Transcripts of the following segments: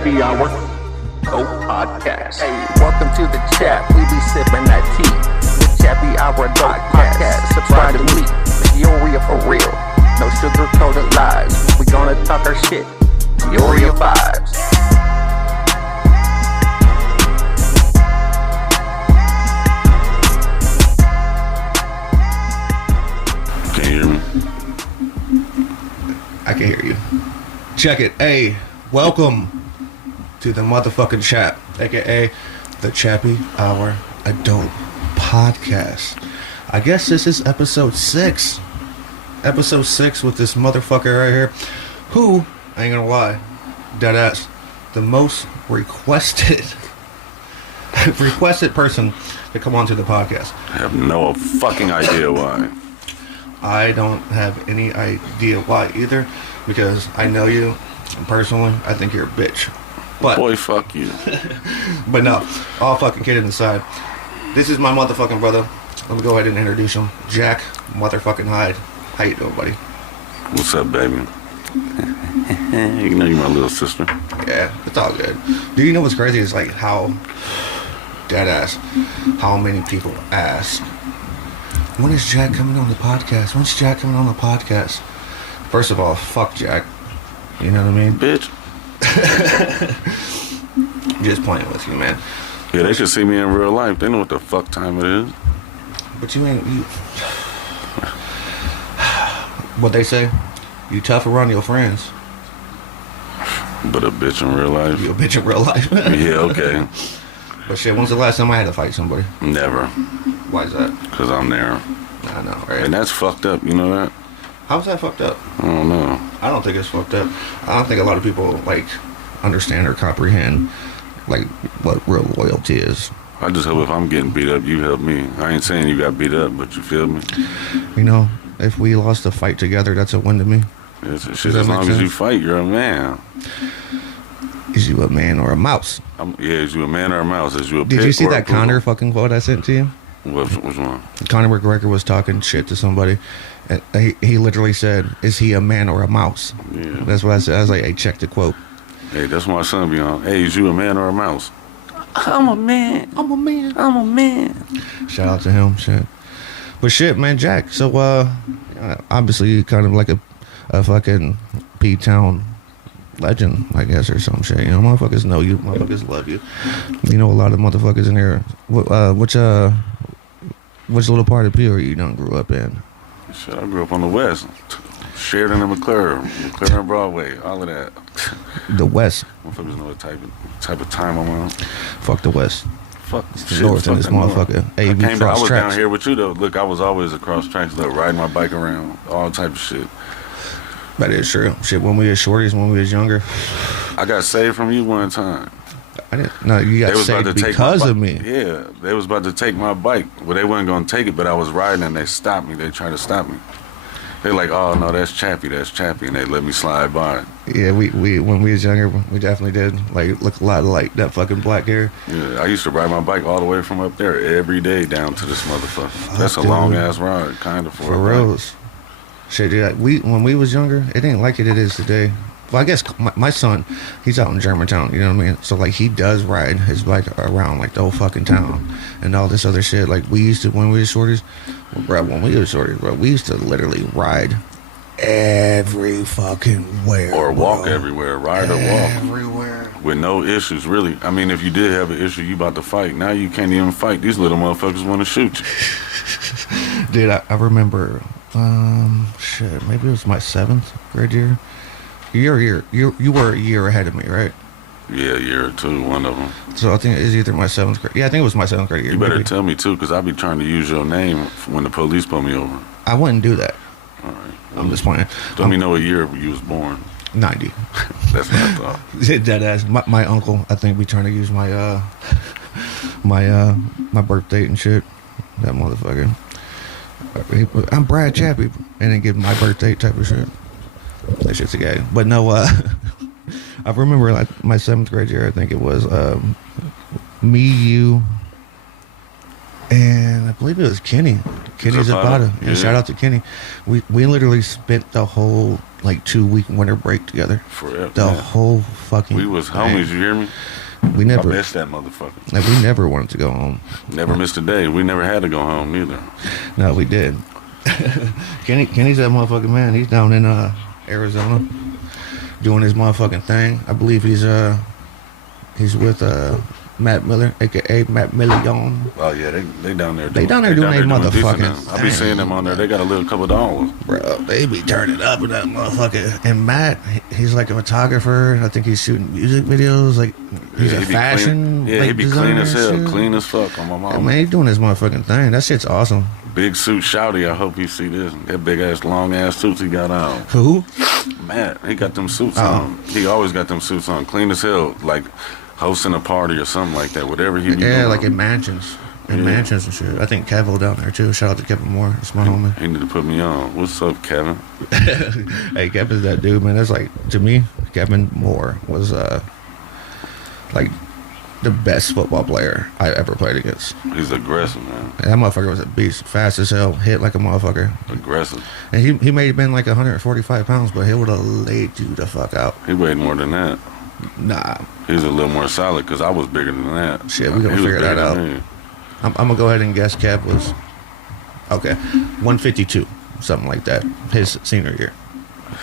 Chapai Hour, podcast. Hey, welcome to the chat. We be sipping that tea. The Chapai Hour podcast. Subscribe to me. Peoria for real. No sugar-coated lies. We gonna talk our shit. Peoria vibes. Can you hear me? I can hear you. Check it. Hey, welcome to the motherfucking chat, aka the Chapai Hour Adult Podcast. I guess this is episode 6. Episode 6 with this motherfucker right here, who, I ain't gonna lie, deadass, the most requested person to come onto the podcast. I have no fucking idea why. I don't have any idea why either, because I know you, and personally, I think you're a bitch. But boy, fuck you. But no, all fucking kidding aside, this is my motherfucking brother. Let me go ahead and introduce him. Jack motherfucking Heid. How you doing, buddy? What's up, baby? You know you're my little sister. Yeah, it's all good. Do you know what's crazy is like how deadass, how many people ask, when is Jack coming on the podcast? When's Jack coming on the podcast? First of all, fuck Jack. You know what I mean? Bitch. Just playing with you, man. Yeah, they should see me in real life. They know what the fuck time it is. But you ain't... What they say? You tough around your friends. But a bitch in real life? You a bitch in real life. Yeah, okay. But shit, when's the last time I had to fight somebody? Never. Why is that? Because I'm there. I know, right? And that's fucked up, you know that? How's that fucked up? I don't know. I don't think it's fucked up. I don't think a lot of people, like, understand or comprehend, like, what real loyalty is. I just hope if I'm getting beat up, you help me. I ain't saying you got beat up, but you feel me? You know, if we lost a fight together, that's a win to me. It's shit, as long as you fight, you're a man. Is you a man or a mouse? Is you a man or a mouse? Is you a Did you see that Connor fucking quote I sent to you? Which one? Conor McGregor was talking shit to somebody. And he literally said, is he a man or a mouse? Yeah. That's what I said. I was like, hey, check the quote. Hey, that's my son be on. Hey, is you a man or a mouse? I'm a man. I'm a man. I'm a man. Shout out to him, shit. But shit, man, Jack. So, obviously, kind of like a fucking P-Town legend, I guess, or some shit. You know, motherfuckers know you. Motherfuckers love you. You know, a lot of motherfuckers in here. Which little part of Peoria you done grew up in? Shit, I grew up on the West. Sheridan and McClure and Broadway, all of that. The West. Motherfuckers know what type of time I'm on. Fuck the West. Fuck the North in this motherfucker. I was down here with you though. Look, I was always across tracks, though, riding my bike around, all type of shit. That is true. Shit, when we was shorties, when we was younger. I got saved from you one time. I didn't. No, you got saved because of me. Yeah, they was about to take my bike. Well, they wasn't gonna take it, but I was riding and they stopped me. They tried to stop me. They're like, "Oh no, that's Chappie," and they let me slide by. Yeah, we when we was younger, we definitely did. Like, look a lot like that fucking black hair. Yeah, I used to ride my bike all the way from up there every day down to this motherfucker. That's a long ass ride, kind of for reals. Shit, dude, when we was younger, it ain't like it is today. Well, I guess my son, he's out in Germantown, you know what I mean? So, like, he does ride his bike around, like, the whole fucking town and all this other shit. Like, we used to, when we were shorties, bro, we used to literally ride every fucking where. Or walk everywhere, ride or walk. Everywhere. With no issues, really. I mean, if you did have an issue, you about to fight. Now you can't even fight. These little motherfuckers want to shoot you. Dude, I remember, shit, maybe it was my 7th grade year. You were a year ahead of me, right? Yeah, a year or two, one of them. So I think it's either my 7th grade. Yeah, I think it was my 7th grade year. You better tell me too, because I be trying to use your name when the police pull me over. I wouldn't do that. All right. I'm just playing. Let me know a year you was born. 90. That's what I thought. Dead ass. My uncle, I think, be trying to use my my birth date and shit. That motherfucker. I'm Brad Chappie, and then give my birth date type of shit. That shit's a gay. But no, I remember like my 7th grade year, I think it was me, you, and I believe it was Kenny Zapata. Yeah, shout out to Kenny. We literally spent the whole like 2-week winter break together. Forever. The whole fucking. We was homies. You hear me? We never. I missed that motherfucker. Like, we never wanted to go home. Never missed a day. We never had to go home neither. No, we did. Kenny's that motherfucking man. He's down in Arizona doing his motherfucking thing. I believe he's with Matt Miller, aka Matt Million. Oh yeah, they down there. They down there doing their motherfucking decent. I be seeing them on there. They got a little couple dollars. Bro, they be turning up with that motherfucker. And Matt, he's like a photographer. I think he's shooting music videos. Like, he's a fashion. Yeah, he be clean as hell, clean as fuck on my mom. Yeah, man, he's doing his motherfucking thing. That shit's awesome. Big suit shouty. I hope you see this. That big ass, long ass suits he got on. Who? Matt, he got them suits on. He always got them suits on, clean as hell. Like hosting a party or something like that. Whatever he be doing. Like in mansions. Mansions and shit. I think Kevin down there too. Shout out to Kevin Moore. It's my homie. He need to put me on. What's up, Kevin? Hey, Kevin's that dude, man. That's like, to me, Kevin Moore was like the best football player I ever played against. He's aggressive, man. And that motherfucker was a beast. Fast as hell. Hit like a motherfucker. Aggressive. And he may have been like 145 pounds, but he would have laid you the fuck out. He weighed more than that. Nah. He was a little more solid because I was bigger than that. Shit, we gonna figure that out. I'm gonna go ahead and guess Kev was 152, something like that, his senior year.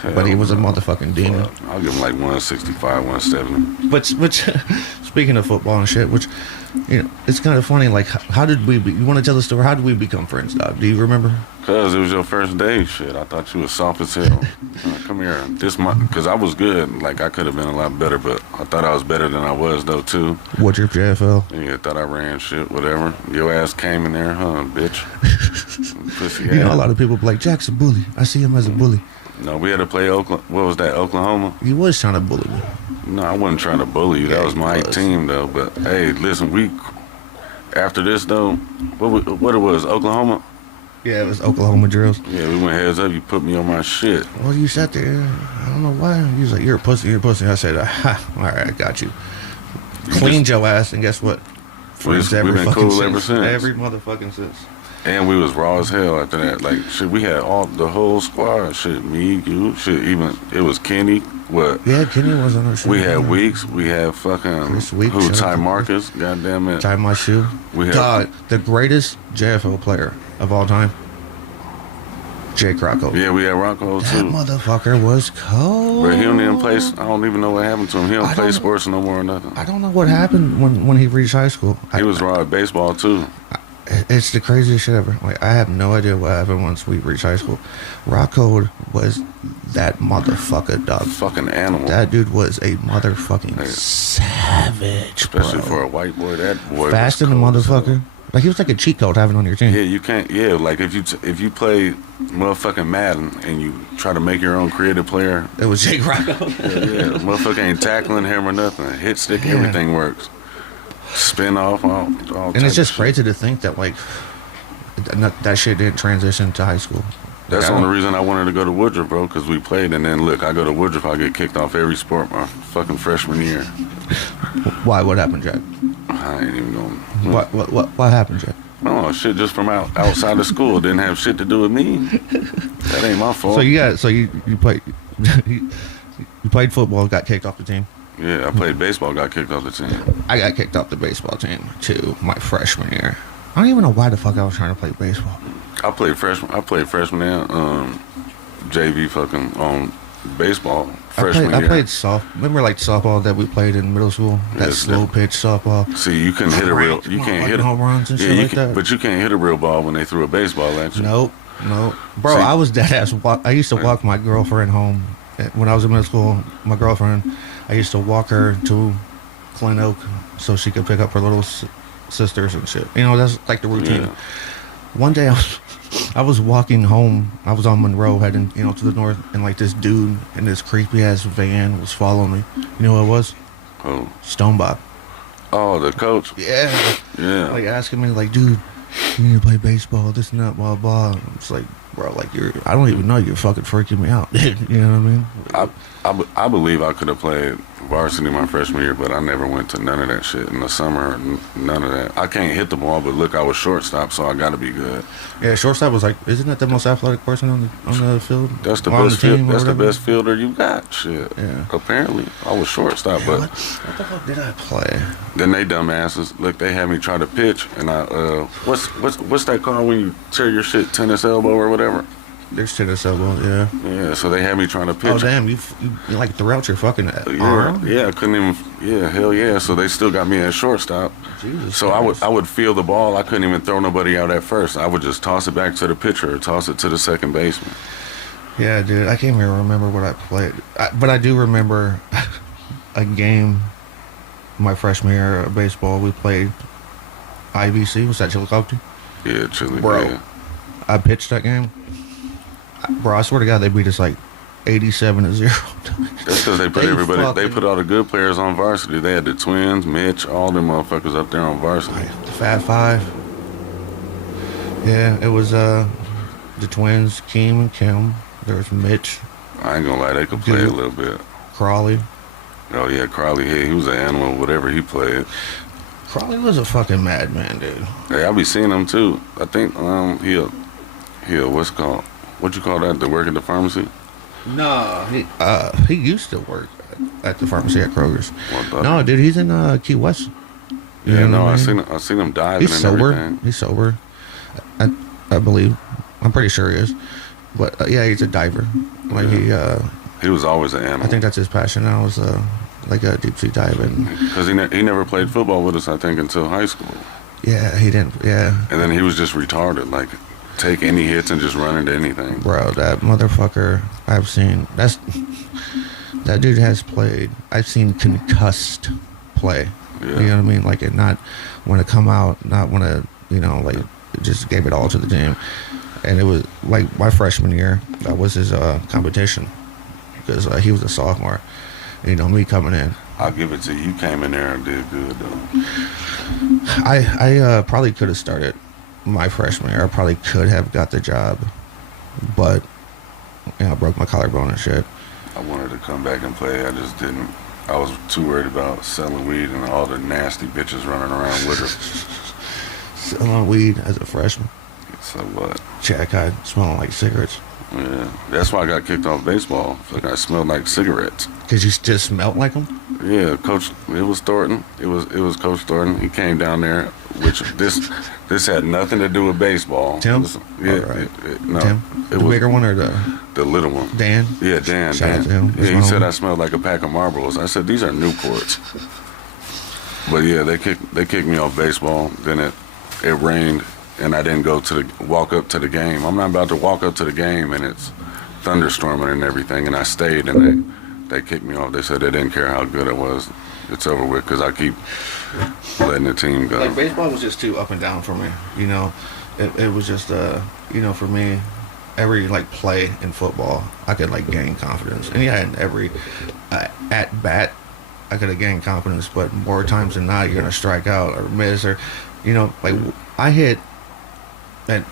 Hell, but he was a motherfucking demon. I'll give him like 165, 170. But speaking of football and shit, which, you know, it's kind of funny. Like, how did we? You want to tell the story? How did we become friends, dog? Do you remember? Cause it was your first day. Shit, I thought you was soft as hell. Come here, cause I was good. Like I could have been a lot better, but I thought I was better than I was though too. What your JFL? Yeah, thought I ran shit, whatever. Your ass came in there, huh, bitch? Pussy you know, a lot of people be like, Jack's a bully. I see him as a bully. No, we had to play Oklahoma. What was that, Oklahoma? You was trying to bully me. No, I wasn't trying to bully you. That was my team though. But hey, listen, after this though, what it was, Oklahoma? Yeah, it was Oklahoma drills. Yeah, we went heads up. You put me on my shit. Well, you sat there. I don't know why. You was like, you're a pussy, you're a pussy. I said, all right, I got you. Cleaned your ass, and guess what? We've been cool ever since. Every motherfucking since. And we was raw as hell after that. Like, shit, we had the whole squad. Shit, me, you, shit, even, it was Kenny. What? Yeah, Kenny was on our shit. We had Weeks. We had fucking, who, Ty Marcus, goddamn it. Tie my shoe. Todd, the greatest JFL player of all time. Jake Rocco. Yeah, we had Rocco too. That motherfucker was cold. But he don't even play. I don't even know what happened to him. He don't play sports no more or nothing. I don't know what happened when he reached high school. He was raw at baseball too. It's the craziest shit ever. Like, I have no idea what happened once we reached high school. Rocco was that motherfucker, dog. Fucking animal. That dude was a motherfucking savage, especially bro. For a white boy. That boy fast in the motherfucker. Like, he was like a cheat code having on your team. Yeah, you can't. Yeah, like if you play motherfucking Madden and you try to make your own creative player, it was Jake Rocco. yeah, motherfucker ain't tackling him or nothing. Hit stick, everything works. Spin off, all and it's just crazy to think that like that shit didn't transition to high school. That's the only reason I wanted to go to Woodruff, bro, because we played, and then look, I go to Woodruff, I get kicked off every sport my fucking freshman year. Why? What happened, Jack? I ain't even going. What happened, Jack? Oh shit! Just from outside of school, didn't have shit to do with me. That ain't my fault. So you played you played football, got kicked off the team. Yeah, I played baseball, got kicked off the team. I got kicked off the baseball team too my freshman year. I don't even know why the fuck I was trying to play baseball. I played freshman and JV fucking on baseball. Freshman year. I played remember like softball that we played in middle school? That slow pitch softball. See, you can hit a real. You can't hit home runs and shit like that. But you can't hit a real ball when they threw a baseball at you. Nope. Bro, see, I was dead ass. I used to walk my girlfriend home when I was in middle school. My girlfriend, I used to walk her to Glen Oak so she could pick up her little sisters and shit. You know, that's like the routine. Yeah. One day I was walking home. I was on Monroe heading, to the north, and like this dude in this creepy ass van was following me. You know who it was? Oh. Stone Bob. Oh, the coach? Yeah. Yeah. Like asking me, like, dude, you need to play baseball, this and that, blah, blah. It's like, bro, like I don't even know, you're fucking freaking me out. You know what I mean? I believe I could have played varsity my freshman year, but I never went to none of that shit in the summer. None of that. I can't hit the ball, but look, I was shortstop, so I got to be good. Yeah, shortstop was like, isn't that the most athletic person on the field? That's the On best. the team or That's the whatever? best fielder you got. Shit. Yeah. Apparently, I was shortstop, Yeah, but what the fuck did I play? then they dumbasses. Look, they had me try to pitch, and I what's that called when you tear your shit, tennis elbow or whatever? There's tennis elbow, yeah. Yeah. So they had me trying to pitch. Oh damn, you like threw out your fucking Yeah, arm? yeah, I couldn't even. Yeah, hell yeah. So they still got me at shortstop. Jesus So Christ. I would feel the ball. I couldn't even throw nobody out at first. I would just toss it back to the pitcher or toss it to the second baseman. Yeah, dude, I can't even remember what I played, but I do remember a game. My freshman year of baseball, we played IVC. Was that Chillicothe? Yeah, Chile. Bro. Yeah. I pitched that game. Bro, I swear to God, they beat us like 87-0. That's because they put They everybody. They fucking- put all the good players on varsity. They had the Twins, Mitch, all them motherfuckers up there on varsity. Fat Five. Yeah, it was the Twins, Keem and Kim. There was Mitch, I ain't gonna lie, they could play a Dude. little bit. Crawley. Oh yeah, Crowley. Yeah, he was an animal. Whatever he played. Crawley was a fucking madman, dude. Hey, I be seeing him too. I think he'll what's it called? What you call that? The work at the pharmacy? No, he used to work at the pharmacy at Kroger's. What the- No, dude, he's in Key West. You Yeah, know no, what I mean? seen him diving He's and sober. everything. He's sober. I believe. I'm pretty sure he is. But yeah, he's a diver. Like He was always an I animal. think that's his passion now is like a deep sea diving. Because he never played football with us, I think, until high school. Yeah, he didn't. Yeah, And then he was just retarded. Like, take any hits and just run into anything. bro, that motherfucker. I've seen that dude has played. I've seen concussed play. Yeah. You know what I mean? Like it not want to come out, not want to, like just gave it all to the team. And it was like my freshman year. That was his competition because he was a sophomore. Me coming in. I'll give it to you. You came in there and did good, though. I probably could have started my freshman year. I probably could have got the job, but I broke my collarbone and shit. I wanted to come back and play. I just didn't. I was too worried about selling weed and all the nasty bitches running around with her. Selling weed as a freshman. So what? Jack Heid smelling like cigarettes. Yeah, that's why I got kicked off baseball. Like I smelled like cigarettes. Cause you just smelled like them. Yeah, Coach. It was Thornton. It was Coach Thornton. He came down there, which this had nothing to do with baseball. Tim? Yeah, All right. no, Tim, it the was bigger one or the the little one. Dan? Yeah, Dan. Shout out Dan. to him. He's Yeah, my he said homie. I smelled like a pack of Marlboros. I said these are Newports. But yeah, they kicked me off baseball. Then it rained, and I didn't walk up to the game. I'm not about to walk up to the game, and it's thunderstorming and everything. And I stayed, and they kicked me off. They said they didn't care how good I was. It's over with because I keep letting the team go. Like baseball was just too up and down for me. It was just for me, every play in football, I could gain confidence. And yeah, in every at bat, I could have gained confidence. But more times than not, you're gonna strike out or miss or, I hit, and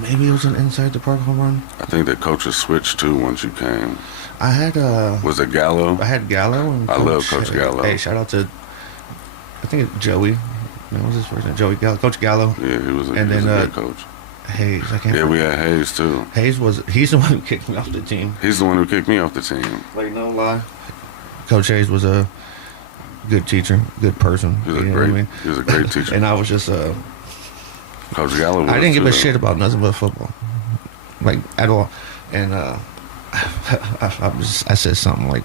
maybe it was an inside the park home run. I think the coaches switched too once you came. I had Was it Gallo? I had Gallo and I love Coach Gallo. Hey, shout out to I think it's Joey. What was his first name? Joey Gallo. Coach Gallo. Yeah, he was a And then, good coach. Hayes. I can't. Yeah, we had Hayes too. Hayes he's the one who kicked me off the team. He's the one who kicked me off the team. Like no lie. Coach Hayes was a good teacher, good person. He was you know what I mean? He was a great teacher. And I was just Coach Gallo was I didn't give too, a though. shit about nothing but football, at all. And I said something like,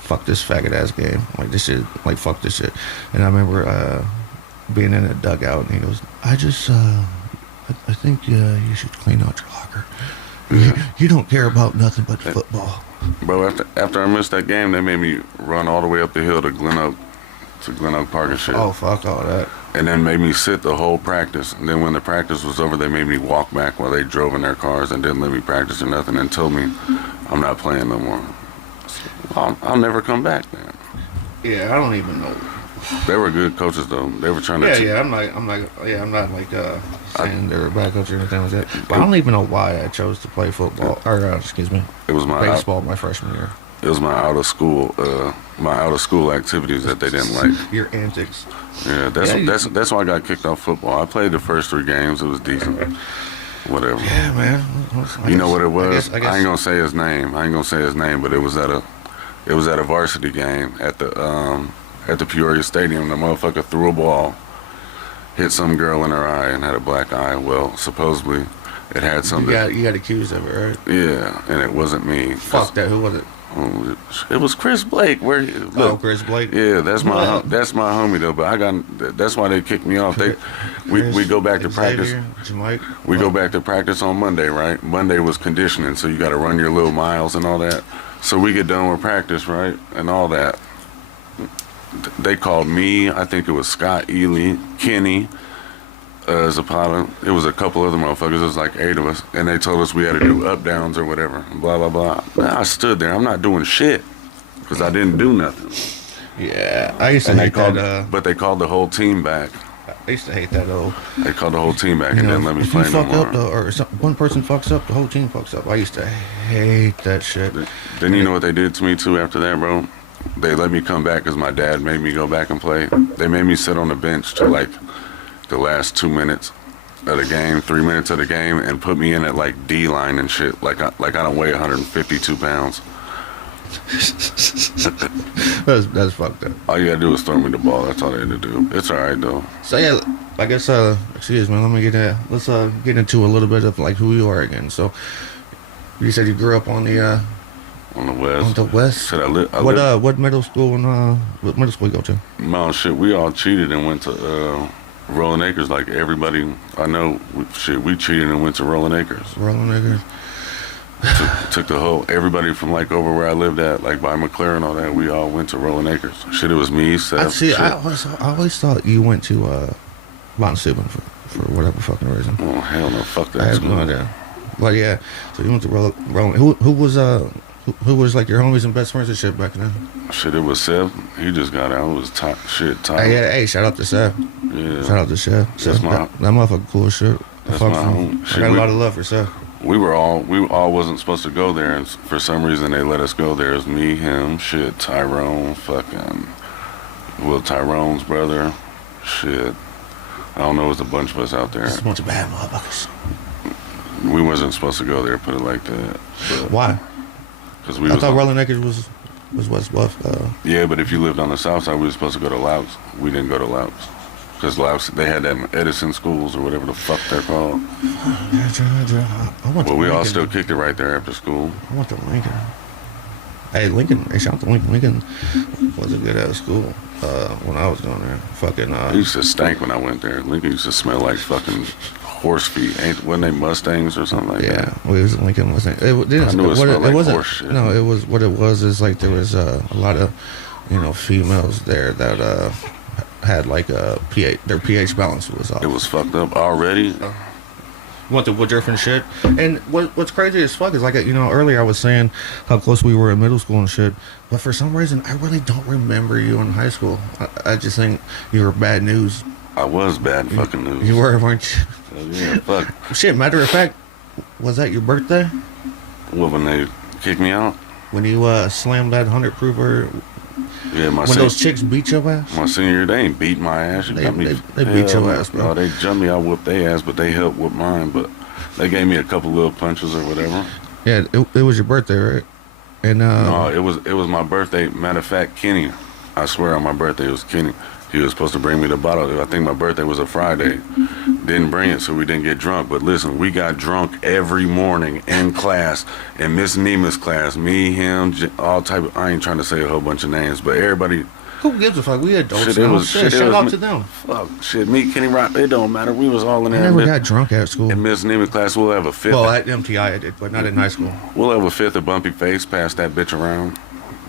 "Fuck this faggot ass game, this shit, fuck this shit." And I remember being in a dugout, and he goes, "I just, I think you should clean out your locker. You don't care about nothing but football." Bro, after I missed that game, they made me run all the way up the hill to Glen Oak Park and shit. Oh, fuck all that. And then made me sit the whole practice. And then when the practice was over, they made me walk back while they drove in their cars and didn't let me practice or nothing and told me I'm not playing no more. So, I'll never come back, man. Yeah, I don't even know. They were good coaches though. They were trying to. Yeah, I'm not saying they were bad coach or anything like that. But I don't even know why I chose to play football, or excuse me, It was my baseball my freshman year. It was my out of school activities that they didn't like. Your antics. Yeah, that's why I got kicked off football. I played the first 3 games. It was decent. Whatever. Yeah, man. You know what it was? I guess. I ain't gonna say his name. But it was at a varsity game at the Peoria Stadium. The motherfucker threw a ball, hit some girl in her eye, and had a black eye. Well, supposedly it had something. You got accused of it, right? Yeah, and it wasn't me. Fuck that. Who was it? It was Chris Blake. Chris Blake. Yeah, that's my homie though. But that's why they kicked me off. We go back to practice. We go back to practice on Monday, right? Monday was conditioning, so you got to run your little miles and all that. So we get done with practice, right, and all that. They called me. I think it was Scott Ely, Kenny. As a pilot, it was a couple other motherfuckers. It was like 8 of us, and they told us we had to do up downs or whatever. Blah blah blah. Now I stood there. I'm not doing shit because I didn't do nothing. Yeah, I used to hate that. But they called the whole team back. I used to hate that though. They called the whole team back and didn't let me if play you no fuck more. up or one person fucks up, the whole team fucks up. I used to hate that shit. Then you know what they did to me too after that, bro? They let me come back because my dad made me go back and play. They made me sit on the bench till like the last 2 minutes of the game, 3 minutes of the game, and put me in at like D line and shit. Like I don't weigh 152 pounds. That's fucked up. All you gotta do is throw me the ball. That's all they had to do. It's all right though. So yeah, I guess excuse me. Let me let's get into a little bit of like who you are again. So you said you grew up on the west. On the west. Said What middle school what middle school you go to? No shit. We all cheated and went to Rolling Acres. Like everybody I know, we cheated and went to Rolling Acres. Rolling Acres. Took the whole everybody from like over where I lived at, like by McLaren and all that. We all went to Rolling Acres. Shit, it was me, Seth. I always thought you went to Mount Steuben for whatever fucking reason. Oh hell no, fuck that. I have no idea. But yeah, so you went to Rolling. Who was like your homies and best friends and shit back then? Shit, it was Seth. He just got out. It was Tyler. Hey, shout out to Seth. Yeah. Shout out to Seth. That motherfucker cool as shit. That's my home. I got a lot of love for Seth. We all wasn't supposed to go there, and for some reason they let us go there. It was me, him, shit, Tyrone, Tyrone's brother, shit. I don't know, it was a bunch of us out there. Just a bunch of bad motherfuckers. We wasn't supposed to go there, put it like that. Why? Because I thought Rolling Acres was West Bluff. Yeah, but if you lived on the south side, we were supposed to go to Louts. We didn't go to Louts. Because Louts, they had that in Edison schools or whatever the fuck they're called. Well, we all still kicked it right there after school. I went to Lincoln. Hey, Lincoln. Hey, shout out to Lincoln. Lincoln was a good ass school when I was down there. Fucking. It used to stink when I went there. Lincoln used to smell like fucking horse feet. Wasn't they Mustangs or something like that? Yeah, well, it was Lincoln Mustang. I knew it smelled like horse shit. No, it was what it was is like there was a lot of females there that had like a pH. Their pH balance was off. It was fucked up already. Went to Woodruff and shit. And what's crazy as fuck is like earlier I was saying how close we were in middle school and shit, but for some reason I really don't remember you in high school. I just think you were bad news. I was bad fucking news. You were, weren't you? Yeah, fuck. Shit, matter of fact, was that your birthday? Well, when they kicked me out? When you slammed that 100 proofer. Yeah, when those chicks beat your ass? My senior year, they ain't beat my ass. They beat your ass, bro. No, they jumped me. I whooped their ass, but they helped whoop mine. But they gave me a couple little punches or whatever. Yeah, it was your birthday, right? And no, it was my birthday. Matter of fact, Kenny, I swear on my birthday it was Kenny. He was supposed to bring me the bottle. I think my birthday was a Friday. Didn't bring it, so we didn't get drunk. But listen, we got drunk every morning in class, in Miss Nema's class. Me, him, all type of. I ain't trying to say a whole bunch of names, but everybody. Who gives a fuck? We adults now. Shout out to them. Fuck, shit, me, Kenny Rock, it don't matter. We was all in there. I never got drunk at school. In Miss Nema's class, we'll have a fifth. Well, at MTI I did, but not in high school. We'll have a fifth of bumpy face, pass that bitch around.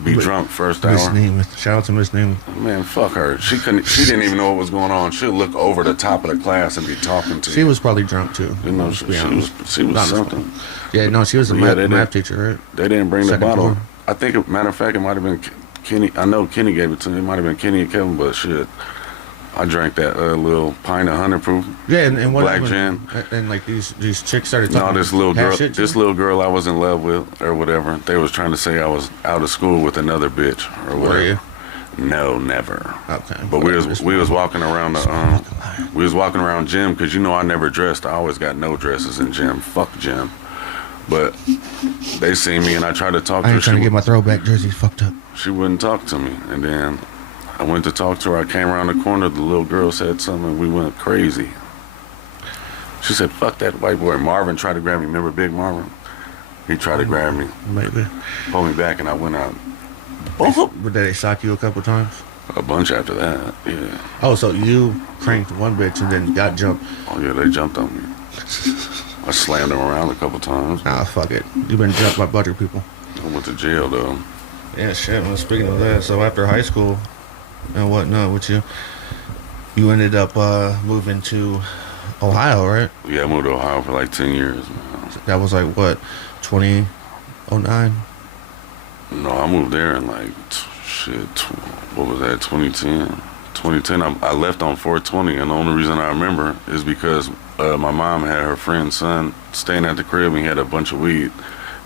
Be drunk first hour. Miss Nemath. Shout out to Miss Nemath. Man, fuck her. She didn't even know what was going on. She'd look over the top of the class and be talking to you. She was probably drunk too. She was something. Yeah, no, she was a math teacher, right? They didn't bring the bottle. I think, matter of fact, it might have been Kenny. I know Kenny gave it to me. It might have been Kenny and Kevin, but shit. I drank that little pint of 100 proof. Yeah, and what Black happened? gin. And like these chicks started talking. No, this little girl, shit to this you? little girl I was in love with, or whatever. They was trying to say I was out of school with another bitch, or whatever. Were you? No, never. Okay. But we was walking around we was walking around gym because you know I never dressed. I always got no dresses in gym. Fuck gym. But they seen me and I tried to talk to I her. ain't trying to get my throwback jersey fucked up. She wouldn't talk to me, and then I went to talk to her. I came around the corner. The little girl said something. And we went crazy. She said, "Fuck that white boy." Marvin tried to grab me. Remember Big Marvin? He tried to grab me, Maybe. pull me back, and I went out. But did they sock you a couple times? A bunch after that, yeah. Oh, so you cranked one bitch and then got jumped. Oh yeah, they jumped on me. I slammed them around a couple times. Ah, fuck it. You been jumped by butter people. I went to jail though. Yeah, shit. Well, speaking of that, so after high school and whatnot with you ended up moving to Ohio, right? Yeah, I moved to Ohio for like 10 years, man. That was like, what, 2009? No, I moved there in like, what was that, 2010? 2010, I left on 420, and the only reason I remember is because my mom had her friend's son staying at the crib, and he had a bunch of weed,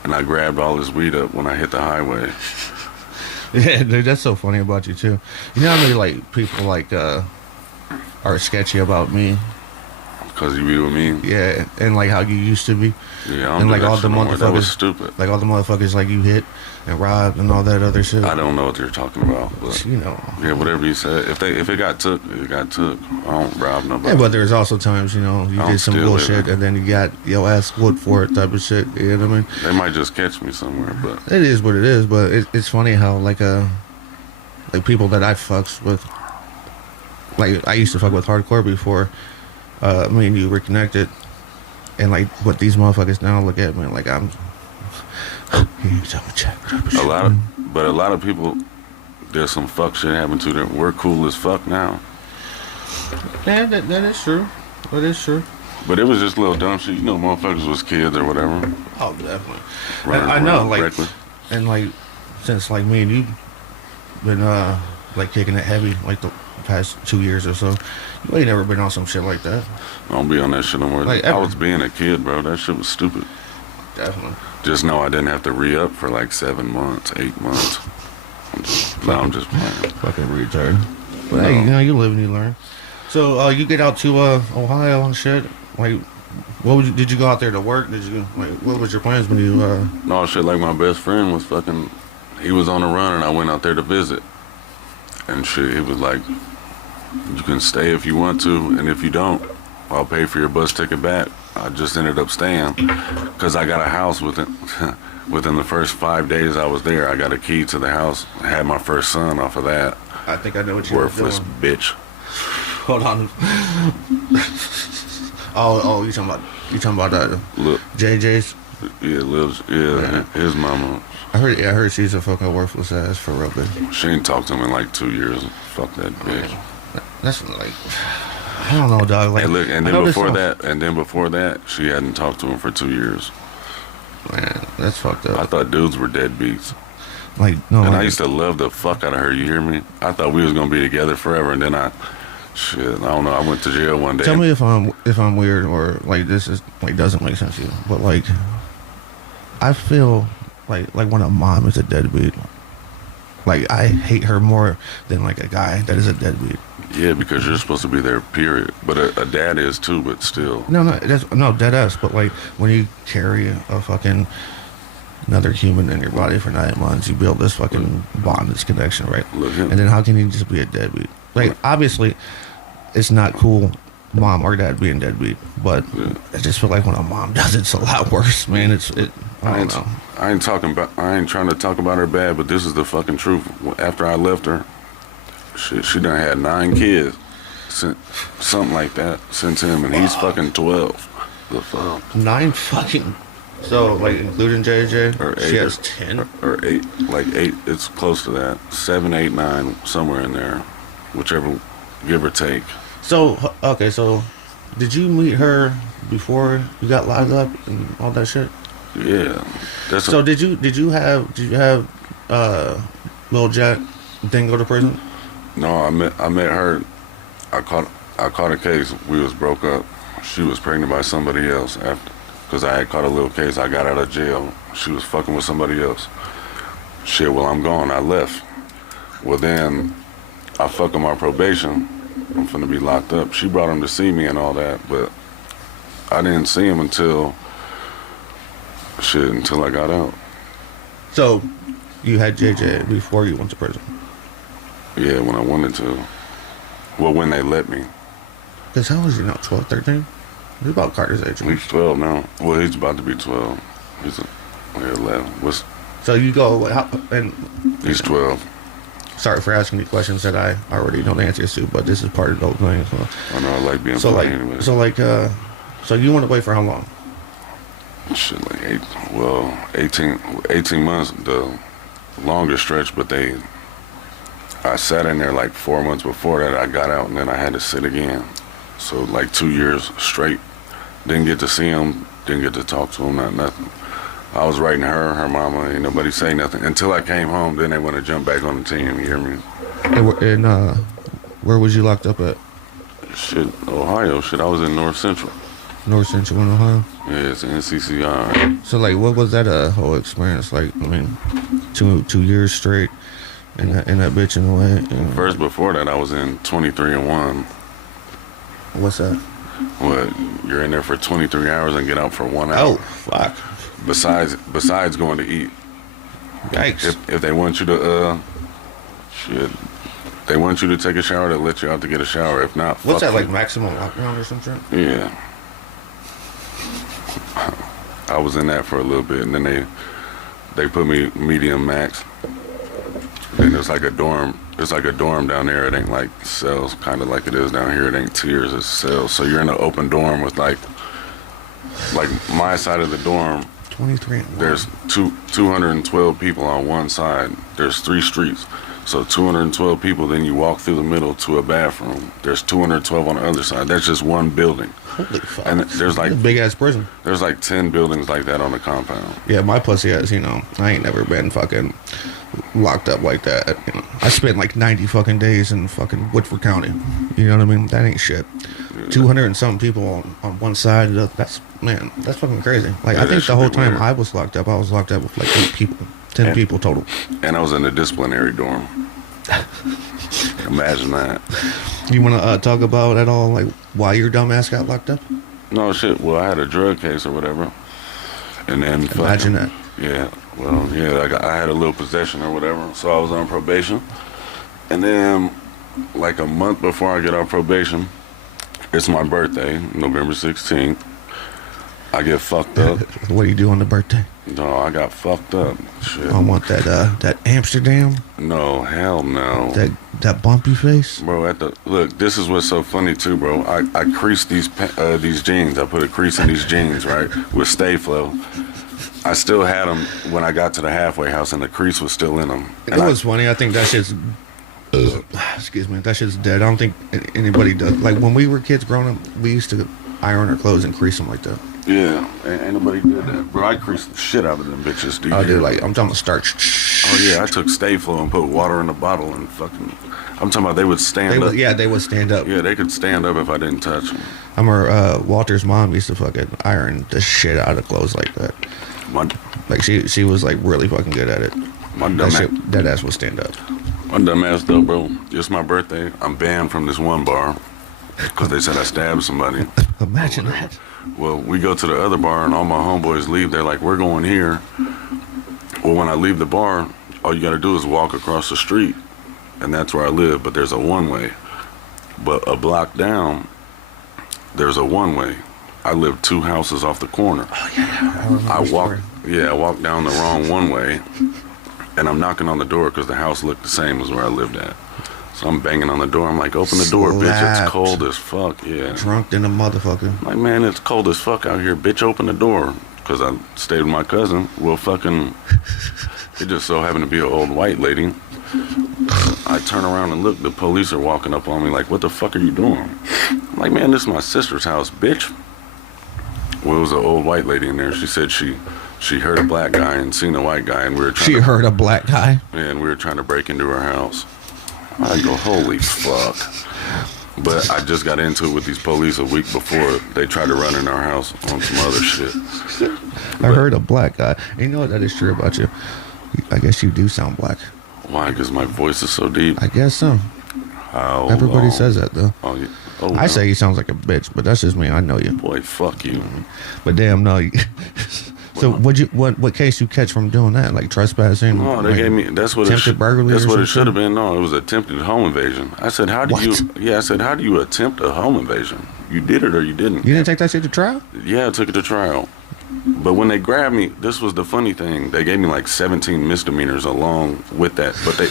and I grabbed all his weed up when I hit the highway. Yeah, dude, that's so funny about you, too. You know how many, like, people, like, are sketchy about me? Because you be with me? Yeah, and, like, how you used to be. Yeah, I don't and do like that all the shit no more. That was motherfuckers, stupid. like all the motherfuckers like you hit and robbed and all that other shit. I don't know what you're talking about, but you know. yeah, whatever you said. If it got took, it got took. I don't rob nobody. Yeah, but there's also times, you know, you I did don't some steal bullshit it. and then you got your ass whooped for it type of shit. You know what I mean? They might just catch me somewhere, but It is what it is, but it's funny how like people that I fucks with, like I used to fuck with hardcore before me and you reconnected, and like what these motherfuckers now look at me like I'm. Here, tell me, Jack. a lot of people, there's some fuck shit happened to them. We're cool as fuck now, Yeah, that is true. That is true. but it was just little dumb shit. You know, motherfuckers was kids or whatever. Oh, definitely. Running I know, around like, reckless. and like, since like me and you been like kicking it heavy like the past 2 years or so, you ain't never been on some shit like that. I don't be on that shit no more. Like, I ever. was being a kid, bro. That shit was stupid. Definitely. Just know I didn't have to re-up for like 7 months, 8 months. I'm just playing. Fucking retard. But hey, you know, you live and you learn. So you get out to Ohio and shit. Like, did you go out there to work? Did you like what was your plans when you? No shit, like my best friend was fucking, he was on the run and I went out there to visit. And shit, he was like, you can stay if you want to, and if you don't, I'll pay for your bus ticket back. I just ended up staying because I got a house within the first 5 days I was there. I got a key to the house. I had my first son off of that. I think I know what you're Worthless doing. bitch. Hold on. oh, you talking about that Look, JJ's? yeah, his mama. I heard she's a fucking worthless ass for real, bitch. She ain't talked to him in like 2 years. Fuck that bitch. That's like, I don't know, dog. Like, And look, and I then know this before that, she hadn't talked to him for 2 years. man, that's fucked I up. thought dudes were deadbeats. Like, no, And like, I used to love the fuck out of her, you hear me? I thought we was gonna be together forever, and then I don't know, I went to jail one day. tell me if I'm weird or like this is like doesn't make sense to you, but like I feel like when a mom is a deadbeat, like I hate her more than like a guy that is a deadbeat. Yeah, because you're supposed to be there, period. But a dad is too, but still. No, dead ass. But like when you carry a fucking another human in your body for 9 months, you build this fucking bond, this connection, right? Look, And then how can you just be a deadbeat? Like obviously, it's not cool, mom or dad being deadbeat. But Yeah. I just feel like when a mone does it, it's a lot worse, man. I don't know. I ain't trying to talk about her bad, but this is the fucking truth. After I left her, she done had 9 kids, something like that, since him, and he's fucking 12. The fuck? 9 fucking. So like including JJ, Or she 8 has 10. or 8, like 8. It's close to that. 7, 8, 9, somewhere in there, whichever, give or take. So okay, so did you meet her before you got locked up and all that shit? Yeah, that's So did you have Lil Jack then go to prison? no. I met her I caught a case. We was broke up. She was pregnant by somebody else after, because I had caught a little case. I got out of jail. She was fucking with somebody else. Shit, well, I'm gone. I left. Well, then I fuck on my probation. I'm finna be locked up. She brought him to see me and all that, but I didn't see him until I got out. So, you had JJ before you went to prison? Yeah, when I wanted to. Well, when they let me. Because how old is he now? 12, 13? He's about Carter's age. Right? He's 12 now. Well, he's about to be 12. He's 11. So you go, and He's 12. sorry for asking you questions that I already know the answers to, but this is part of the whole thing. So. I know I like being So funny like, anyway. so you went away for how long? Shit, like 18 months, the longest stretch, but I sat in there like 4 months before that. I got out and then I had to sit again. So like 2 years straight. Didn't get to see him, didn't get to talk to him, nothing. I was writing her mama, ain't nobody say nothing. Until I came home, then they want to jump back on the team, you hear me? And where was you locked up at? Shit, Ohio, shit, I was in North Central. North Central in Ohio? Yeah, it's NCCI. So like, what was that whole experience like? I mean, 2 years straight in that bitch in a way. You know? First, before that, I was in 23-1. What's that? What? You're in there for 23 hours and get out for 1 hour. Oh, fuck. Besides going to eat. Yikes. If they want you to, they want you to take a shower, they'll let you out to get a shower. If not, What's that, you. like maximum lockdown or something? Yeah. I was in that for a little bit, and then they put me medium max. Then it's like a dorm. It's like a dorm down there. It ain't like cells, kind of like it is down here. It ain't tiers, it's cells. So you're in an open dorm with like my side of the dorm. 23. There's 212 people on one side. There's 3 streets. So 212 people, then you walk through the middle to a bathroom. There's 212 on the other side. That's just one building. Holy fuck. And there's like big ass prison. There's like 10 buildings like that on the compound. Yeah, my pussy has, I ain't never been fucking locked up like that. I spent like 90 fucking days in fucking Woodford County. You know what I mean? That ain't shit. Yeah. 200 and something people on one side. That's fucking crazy. Like, Yeah, I think the whole time weird. I was locked up with like 8 people. 10 people total. And I was in a disciplinary dorm. Imagine that. You want to talk about at all, like, why your dumb ass got locked up? No shit. Well, I had a drug case or whatever. And then Imagine that. Yeah. Well, yeah, I had a little possession or whatever. So I was on probation. And then, like a month before I get off probation, it's my birthday, November 16th. I get fucked up. What do you do on the birthday? No, I got fucked up. Shit. I want that Amsterdam. No, hell no. That bumpy face. Bro, look, this is what's so funny too, bro. I creased these jeans. I put a crease in these jeans, right, with Stay Flow. I still had them when I got to the halfway house, and the crease was still in them. It was funny. I think that shit's. Excuse me. That shit's dead. I don't think anybody does. Like when we were kids growing up, we used to iron our clothes and crease them like that. Yeah, ain't nobody did that, bro. I creased the shit out of them bitches, dude. I do. Like I'm talking about starch. Oh yeah, I took Stay Flow and put water in the bottle and fucking. I'm talking about they would stand up. Yeah, they would stand up. Yeah, they could stand up if I didn't touch them. I remember Walter's mom used to fucking iron the shit out of clothes like that. Like she was like really fucking good at it. That ass would stand up. My dumb ass though, bro. It's my birthday. I'm banned from this one bar because they said I stabbed somebody. Imagine that. Well, we go to the other bar and all my homeboys leave. They're like, we're going here. Well, when I leave the bar, all you got to do is walk across the street, and that's where I live. But there's a one-way. But a block down, there's a one-way. I live 2 houses off the corner. Oh yeah, I walked down the wrong one-way, and I'm knocking on the door because the house looked the same as where I lived at. So I'm banging on the door. I'm like, open the door, bitch. It's cold as fuck. Yeah. Drunk than a motherfucker. I'm like, man, it's cold as fuck out here. Bitch, open the door. Because I stayed with my cousin. Well, fucking, it just so happened to be an old white lady. I turn around and look. The police are walking up on me like, what the fuck are you doing? I'm like, man, this is my sister's house, bitch. Well, it was an old white lady in there. She said she heard a black guy and seen a white guy, and we were trying. She heard a black guy. And we were trying to break into her house. I go, holy fuck. But I just got into it with these police a week before they tried to run in our house on some other shit. I heard a black guy. You know what? That is true about you. I guess you do sound black. Why? Because my voice is so deep. I guess so. How Everybody long? says that though. Oh, yeah. Oh, I no. say he sounds like a bitch, but that's just me. I know you. Boy, fuck you. But damn, no. So what case you catch from doing that? Like trespassing? No, they like gave me. That's what attempted burglary. That's or what it something? should have been. No, it was attempted home invasion. I said, how do you? Yeah, I said, how do you attempt a home invasion? You did it or you didn't? You didn't take that shit to trial? Yeah, I took it to trial. But when they grabbed me, this was the funny thing. They gave me like 17 misdemeanors along with that. But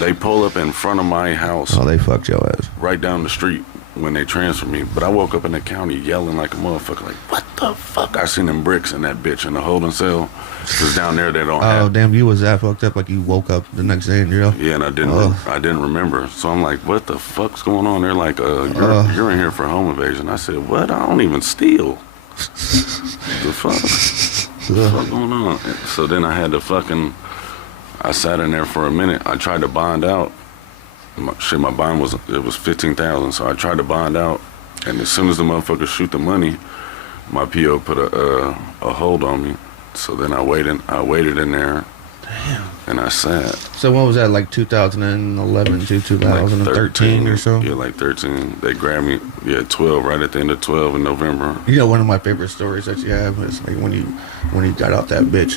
they pull up in front of my house. Oh, they fucked your ass. Right down the street when they transferred me. But I woke up in the county yelling like a motherfucker, like, what the fuck? I seen them bricks in that bitch in the holding cell. Because down there they don't have. Oh, damn, you was that fucked up like you woke up the next day in jail? Yeah, and I didn't remember. So I'm like, what the fuck's going on? They're like, you're in here for home invasion. I said, what? I don't even steal. The fuck? What the fuck going on? So then I had to I sat in there for a minute. I tried to bond out. My bond was $15,000. So I tried to bond out, and as soon as the motherfuckers shoot the money, my PO put a hold on me. So then I waited in there. Damn. And I sat. So what was that, like 2011 to 2013 or so? Yeah, like 13. They grabbed me, 12, right at the end of 12 in November. You know, one of my favorite stories that you have is like when you got out that bitch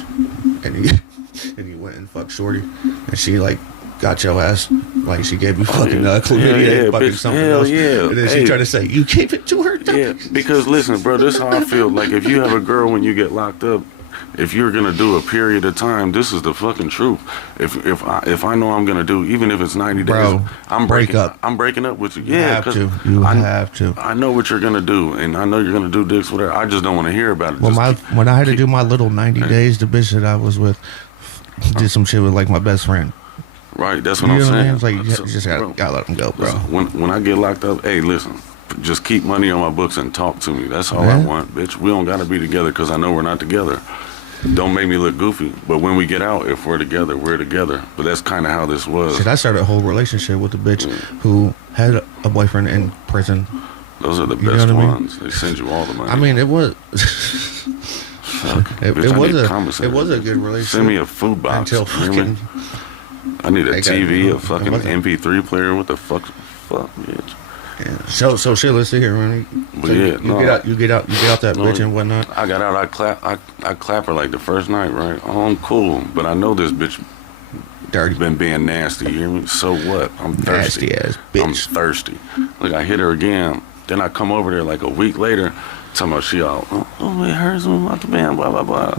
and you went and fucked Shorty and she like got your ass, like she gave you fucking chlamydia and fucking bitch, something hell else. yeah. And then she tried to say, you gave it to her? Yeah, because listen, bro, this is how I feel. Like if you have a girl when you get locked up, if you're gonna do a period of time, this is the fucking truth. If I know I'm gonna do, even if it's 90 days, Bro, I'm breaking up with you. Yeah, you have to. I know what you're gonna do, and I know you're gonna do this, whatever. I just don't want to hear about it. Well, when I had to do my little 90 days, the bitch that I was with did some shit with like my best friend. Right, that's what You I'm know what I saying. mean? It's like you just gotta let them go, bro. When I get locked up, hey, listen, just keep money on my books and talk to me. That's all Yeah. I want, bitch. We don't gotta be together because I know we're not together. Don't make me look goofy. But when we get out, if we're together, we're together. But that's kind of how this was. Shit, I started a whole relationship with a bitch who had a boyfriend in prison. Those are the You know best what I mean? ones. They send you all the money. I mean, it was. Fuck. It Bitch, I was need a commissary. it was a good relationship. Send me a food box. until You hear me? fucking. I need a They got- TV, a it fucking wasn't- MP3 player. What the fuck, bitch? Yeah. So shit. Let's see here, man. But So yeah, you no. get out that No, bitch and whatnot. I got out. I clap her like the first night, right? Oh, I'm cool, but I know this bitch Dirty, been being nasty. You hear me? So what? I'm thirsty. nasty ass I'm bitch. thirsty. Look, I hit her again. Then I come over there like a week later, talking about she all, oh, it hurts me about the band, blah blah blah.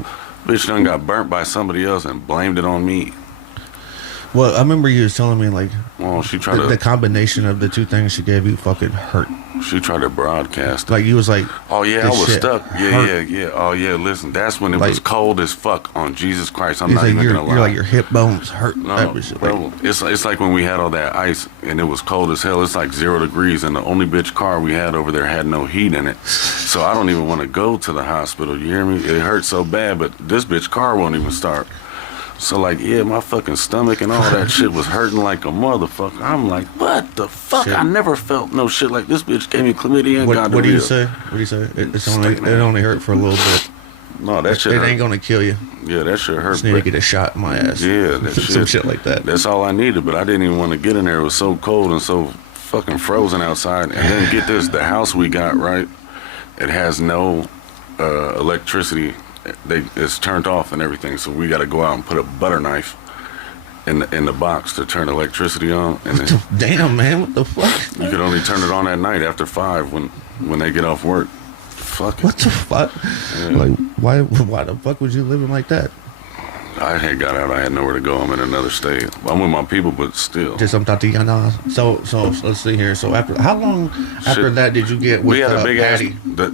Bitch done got burnt by somebody else and blamed it on me. Well, I remember you was telling me like Well, she tried the to combination of the two things she gave you fucking hurt. broadcast. Like you was like, Oh yeah, I this was shit stuck. hurt. Yeah. Oh yeah, listen, that's when it Like- was cold as fuck on Jesus Christ. I'm he's not like even gonna lie. you're like your hip bones hurt. No, That bitch, bro, it's like when we had all that ice and it was cold as hell. It's like 0 degrees, and the only bitch car we had over there had no heat in it. So I don't even want to go to the hospital. You hear me? It hurts so bad, but this bitch car won't even start. So like, yeah, my fucking stomach and all that shit was hurting like a motherfucker. I'm like, what the fuck? Shit. I never felt no shit like this. Bitch gave me chlamydia and What do you gonorrhea. say? What do you say? It Sticking only hurt for a little bit. No, that shit It hurt. ain't gonna kill you. Yeah, that shit hurt. Just need to but- get a shot in my ass. Yeah, that shit. Some shit like that. That's all I needed, but I didn't even want to get in there. It was so cold and so fucking frozen outside. And then get this, the house we got, right, it has no electricity. It's turned off and everything, so we got to go out and put a butter knife in the box to turn electricity on. And then Damn, man, what the fuck? you could only turn it on at night after 5 when they get off work. Fuck it. What the fuck? Yeah. Like, why the fuck was you living like that? I had got out. I had nowhere to go. I'm in another state. I'm with my people, but still. Just I'm Tatiana. So let's see here. So how long after Shit. that did you get with We had a big Patty? ass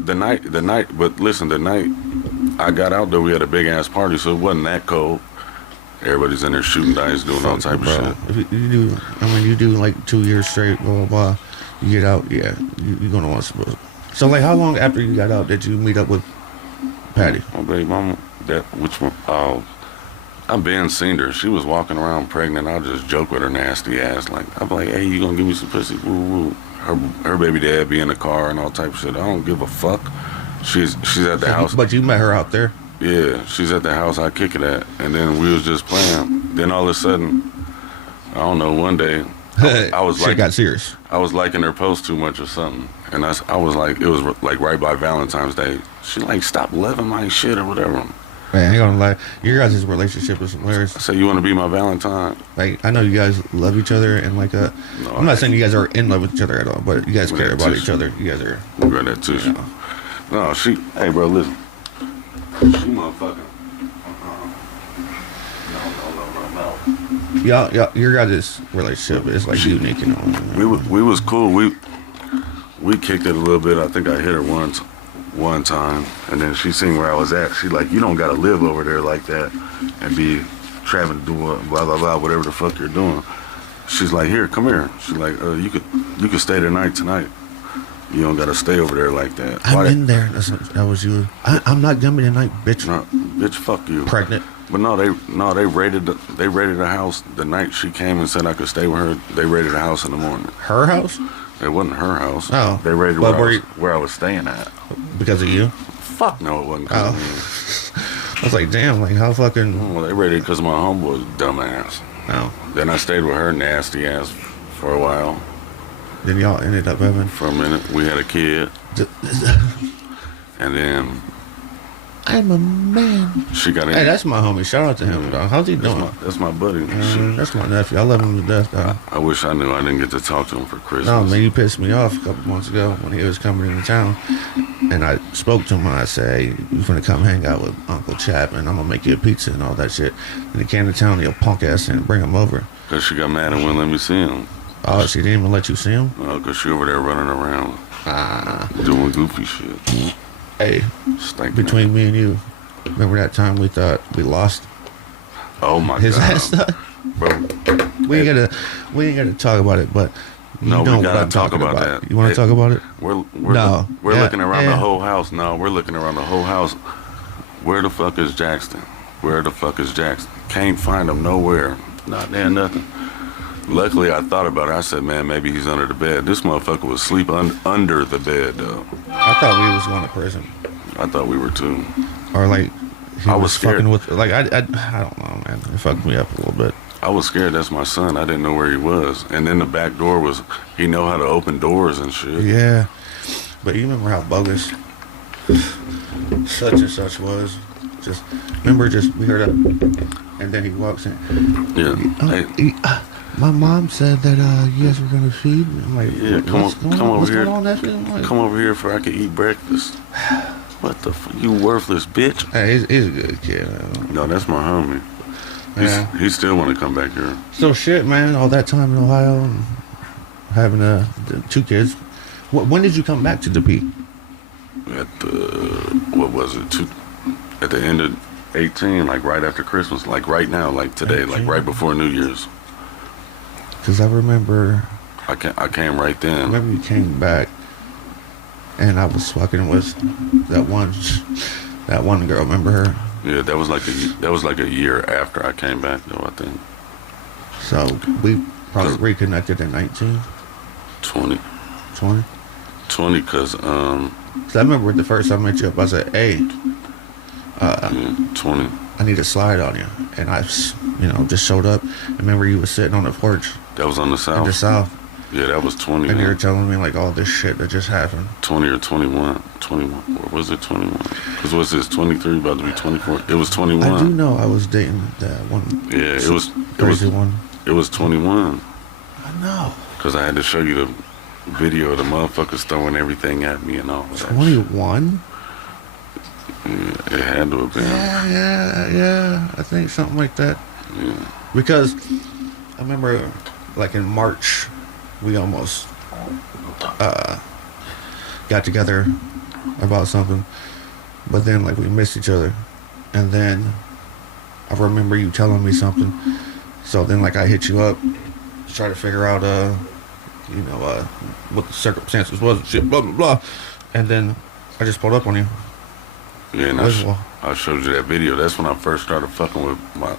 the night. But listen, the night I got out there, we had a big ass party, so it wasn't that cold. Everybody's in there shooting dice, doing all type of shit. If you do like 2 years straight, blah blah blah. You get out, yeah, you're gonna want to. So like, how long after you got out did you meet up with Patty? My baby mama, which one? Oh, I've been seen her. She was walking around pregnant. I'll just joke with her nasty ass. Like, I'm like, hey, you gonna give me some pussy? Woo woo. her baby dad be in the car and all type of shit. I don't give a fuck. She's at the house. But you met her out there? Yeah, she's at the house I kick it at. And then we was just playing. Then all of a sudden, I don't know, one day, I was Shit like, got serious. I was liking her post too much or something. And I was like, it was like right by Valentine's Day. She like, stop loving my shit or whatever. Man, I ain't gonna lie. Your guys' relationship is hilarious. I said, you want to be my Valentine? Like, I know you guys love each other and like No, I'm not saying you guys are in love with each other at all, but you guys care about each other. You guys are. We'll grab that tissue. No, hey bro, listen. She motherfucking. No. Y'all, your guys' relationship is like unique, you know. We was cool. We kicked it a little bit. I think I hit her one time, and then she seen where I was at. She like, you don't gotta live over there like that and be traveling, doing blah blah blah, whatever the fuck you're doing. She's like, here, come here. She's like, you could stay tonight. You don't gotta stay over there like that. I'm in there. That was you. I'm not gonna be tonight, bitch. No, bitch, fuck you. Pregnant. But they raided the house the night she came and said I could stay with her. They raided the house in the morning. Her house? It wasn't her house. Oh. They raided where I was staying at. Because of you? Fuck no, it wasn't because of me. I was like, damn, like how fucking. Well, they raided because my homeboy's dumbass. No. Then I stayed with her nasty ass for a while. Then y'all ended up having. For a minute, we had a kid. And then. I'm a man. She got in. Hey, that's my homie. Shout out to him, dog. How's he doing? That's my buddy. That's my nephew. I love him to death, dog. I wish I knew. I didn't get to talk to him for Christmas. No, man, you pissed me off a couple months ago when he was coming into town. And I spoke to him and I said, hey, you're going to come hang out with Uncle Chap and I'm going to make you a pizza and all that shit. And he came to town, your punk ass, and bring him over. Because she got mad and wouldn't let me see him. Oh, she didn't even let you see him? No, because she over there running around. Doing goofy shit. Hey, between me and you, remember that time we thought we lost his ass? Bro. We ain't gotta talk about it, but you no, know we gotta what talk I'm about about. that. You want to talk about it? We're Yeah, looking around yeah. the whole house. No, we're looking around the whole house. Where the fuck is Jackson? Where the fuck is Jackson? Can't find him nowhere. Not there, nothing. Luckily, I thought about it. I said, man, maybe he's under the bed. This motherfucker was asleep under the bed, though. I thought we was going to prison. I thought we were too. Or like he I was was scared. fucking with. Like I don't know, man. It fucked me up a little bit. I was scared. That's my son. I didn't know where he was. And then the back door was. He know how to open doors and shit. Yeah, but you remember how bogus such and such was. Just remember, we heard it, and then he walks in. Yeah. Hey. My mom said that you guys were gonna feed me. I'm like, yeah, come over what's here. going on, nephew? Like, come over here for I can eat breakfast. What the you worthless bitch? Hey, he's a good kid. No, that's my homie. Yeah. He still want to come back here. So shit, man. All that time in Ohio and having the 2 kids. When did you come back to DePete? At what was it? At the end of 18, like right after Christmas, like right now, like today, 18? like right before New Year's. Because I remember. I came right then. I remember you came back, and I was fucking with that one girl. Remember her? Yeah, that was like a year after I came back, though. I think. So we probably reconnected in 19, 20. 20. 20, cause I remember the first time I met you up, I said, "Hey, 20. I need a slide on you," and I, just showed up. I remember you was sitting on the porch. That was on the south. In the south. Yeah, that was 20. And you were telling me like all this shit that just happened. 20 or 21. 21. Or was it 21? Because what's this? 23 about to be 24. It was 21. I do know I was dating that one. Yeah, it was crazy one. It was 21. I know. Because I had to show you the video of the motherfuckers throwing everything at me and all that. 21. Yeah, it had to have been. Yeah. I think something like that. Yeah. Because I remember, like in March, we almost got together about something, but then like we missed each other, and then I remember you telling me something. So then like I hit you up to try to figure out what the circumstances was and shit, blah blah blah, and then I just pulled up on you. Yeah, and I showed you that video. That's when I first started fucking with my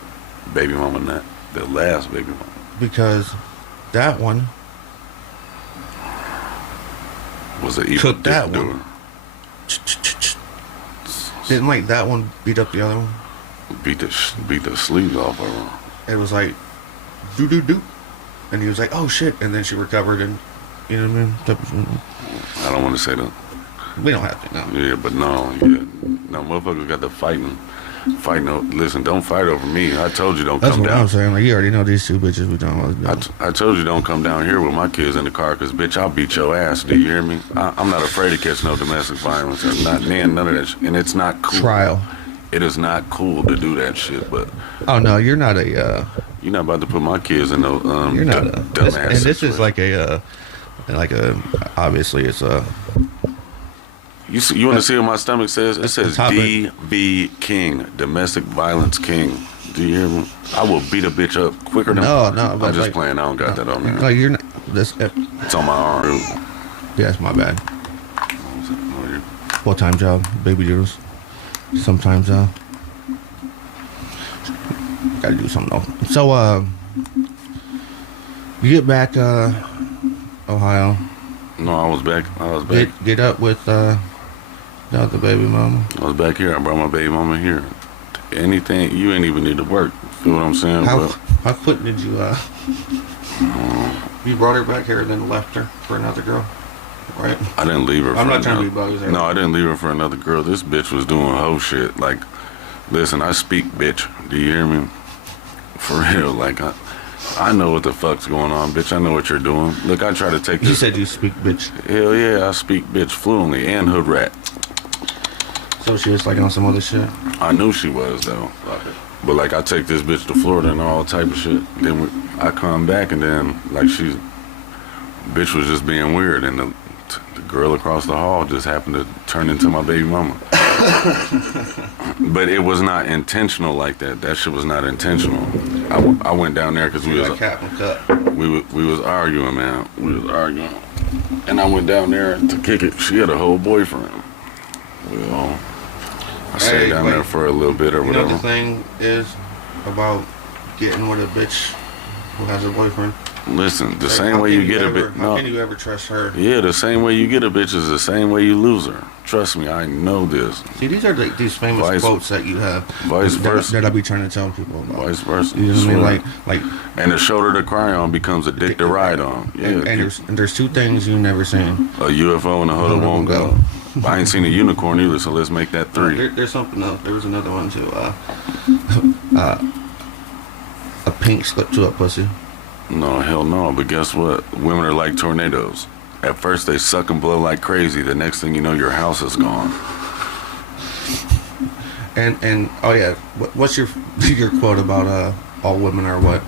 baby mama, the last baby mama. Because that one, Was an evil cooked that dick one. doer. Didn't like that one beat up the other one? Beat the sleeves off of her. It was like, do. And he was like, oh shit. And then she recovered and, you know what I mean? I don't want to say that. We don't have to, no. Yeah, but no, motherfuckers got the fighting. Listen, don't fight over me. I told you don't That's come what down. I'm saying. Like, you already know these two bitches we talking about. I told you don't come down here with my kids in the car, because, bitch, I'll beat your ass. Do you hear me? I'm not afraid to catch no domestic violence. And none of that shit. And it's not cool. Trial. It is not cool to do that shit, but... Oh, no, you're not a... You're not about to put my kids in no you're not a... dumbass And this situation. is like a... Obviously, it's a... You want to see what my stomach says? It says topic. D.B. King, domestic violence king. Do you hear me? I will beat a bitch up quicker than... No, I'm but just like, playing. I don't got that on there. No, you're not... This, It's on my arm. yeah, it's my bad. Oh, you- Full-time job, baby doodles. Sometimes, gotta do something though. So, you get back, Ohio. No, I was back. Get up with, the baby mama. I was back here. I brought my baby mama here. Anything, you ain't even need to work. Feel what I'm saying? How quick did you, you brought her back here and then left her for another girl, right? I didn't leave her. I'm for not trying to another- be bugs there. No, I didn't leave her for another girl. This bitch was doing hoe shit. Like, listen, I speak, bitch. Do you hear me? For real. Like, I know what the fuck's going on, bitch. I know what you're doing. Look, I try to take You this. said you speak bitch. Hell yeah, I speak bitch fluently and hood rat. So she was like on some other shit. I knew she was though. But like, I take this bitch to Florida and all type of shit. Then I come back and then like bitch was just being weird, and the girl across the hall just happened to turn into my baby mama. But it was not intentional like that. That shit was not intentional. I went down there because we was cap and cut. we was arguing, man. We was arguing, and I went down there to kick it. She had a whole boyfriend. Well, I stayed down there for a little bit or You know whatever. what the thing is about getting with a bitch who has a boyfriend? Listen, the Like, same how way can you get a ever- bitch. How can No, you ever trust her? yeah, the same way you get a bitch is the same way you lose her. Trust me, I know this. See, these are like these famous Vice- quotes that you have. vice that, versa. That I be trying to tell people about. Vice versa. You know what I mean? Swear. Like, And the shoulder to cry on becomes a dick to ride on. Yeah, and there's two things you never seen. a UFO and a hood won't go. I ain't seen a unicorn either, so let's make that 3. There's something else. There was another one too. A pink slip to a pussy. No, hell no. But guess what? Women are like tornadoes. At first they suck and blow like crazy. The next thing you know, your house is gone. And oh yeah, what's your quote about all women are what?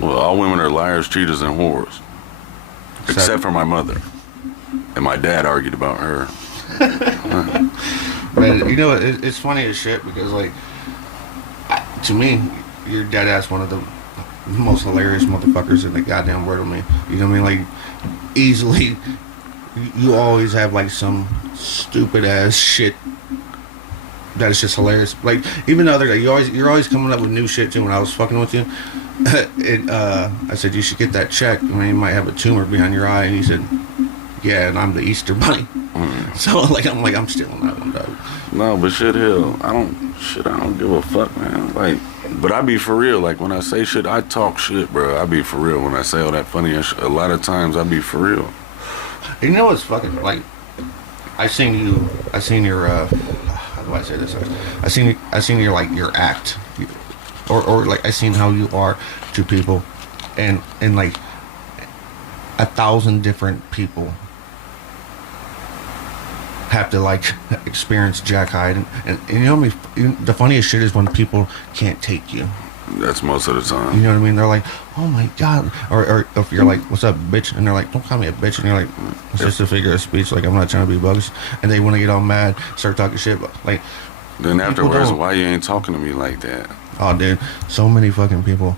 Well, all women are liars, cheaters, and whores. Except for my mother. And my dad argued about her. Man, you know it's funny as shit because like to me, your dead ass one of the most hilarious motherfuckers in the goddamn world to me. You know what I mean? Like easily, you always have like some stupid ass shit that is just hilarious. Like even the other day, you're always coming up with new shit too. When I was fucking with you, I said you should get that checked. I mean, you might have a tumor behind your eye, and he said, "Yeah, and I'm the Easter Bunny." So I'm stealing that one, dog. No, but shit, hell, I don't give a fuck, man. Like, but I be for real. Like, when I say shit, I talk shit, bro. I be for real. When I say all that funny ass shit, a lot of times I be for real. You know what's fucking like? I seen your how do I say this? I seen your like your act, or like I seen how you are to people, and like 1,000 different people have to like experience Jack Heid, and you know what I mean? The funniest shit is when people can't take you. That's most of the You time. know what I mean? They're like, "Oh my god," or if you're like, "What's up, bitch?" and they're like, "Don't call me a bitch," and you're like, "It's just a figure of speech. Like I'm not trying to be bugs." And they want to get all mad, start talking shit, but like, Then people afterwards, don't. why you ain't talking to me like that? Oh, dude, so many fucking people.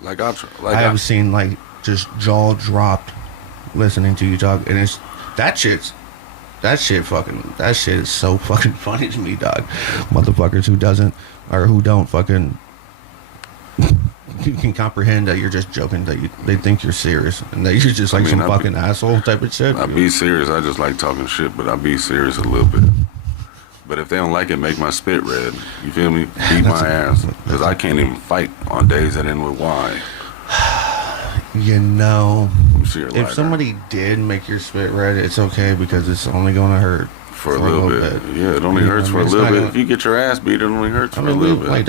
Like I I have seen like just jaw dropped listening to you talk, and it's that shit is so fucking funny to me, dog. Motherfuckers who don't fucking can comprehend that you're just joking, that they think you're serious, and that you're just like some fucking asshole type of shit. I be serious. I just like talking shit, but I be serious a little bit. But if they don't like it, make my spit red. You feel me? Beat my ass. Because I can't even fight on days that end with Y. You know, if somebody there. did make your spit red, it's okay because it's only going to hurt. For a little bit. Yeah, it only hurts for a little bit. If you get your ass beat, it only hurts for a little bit. Like,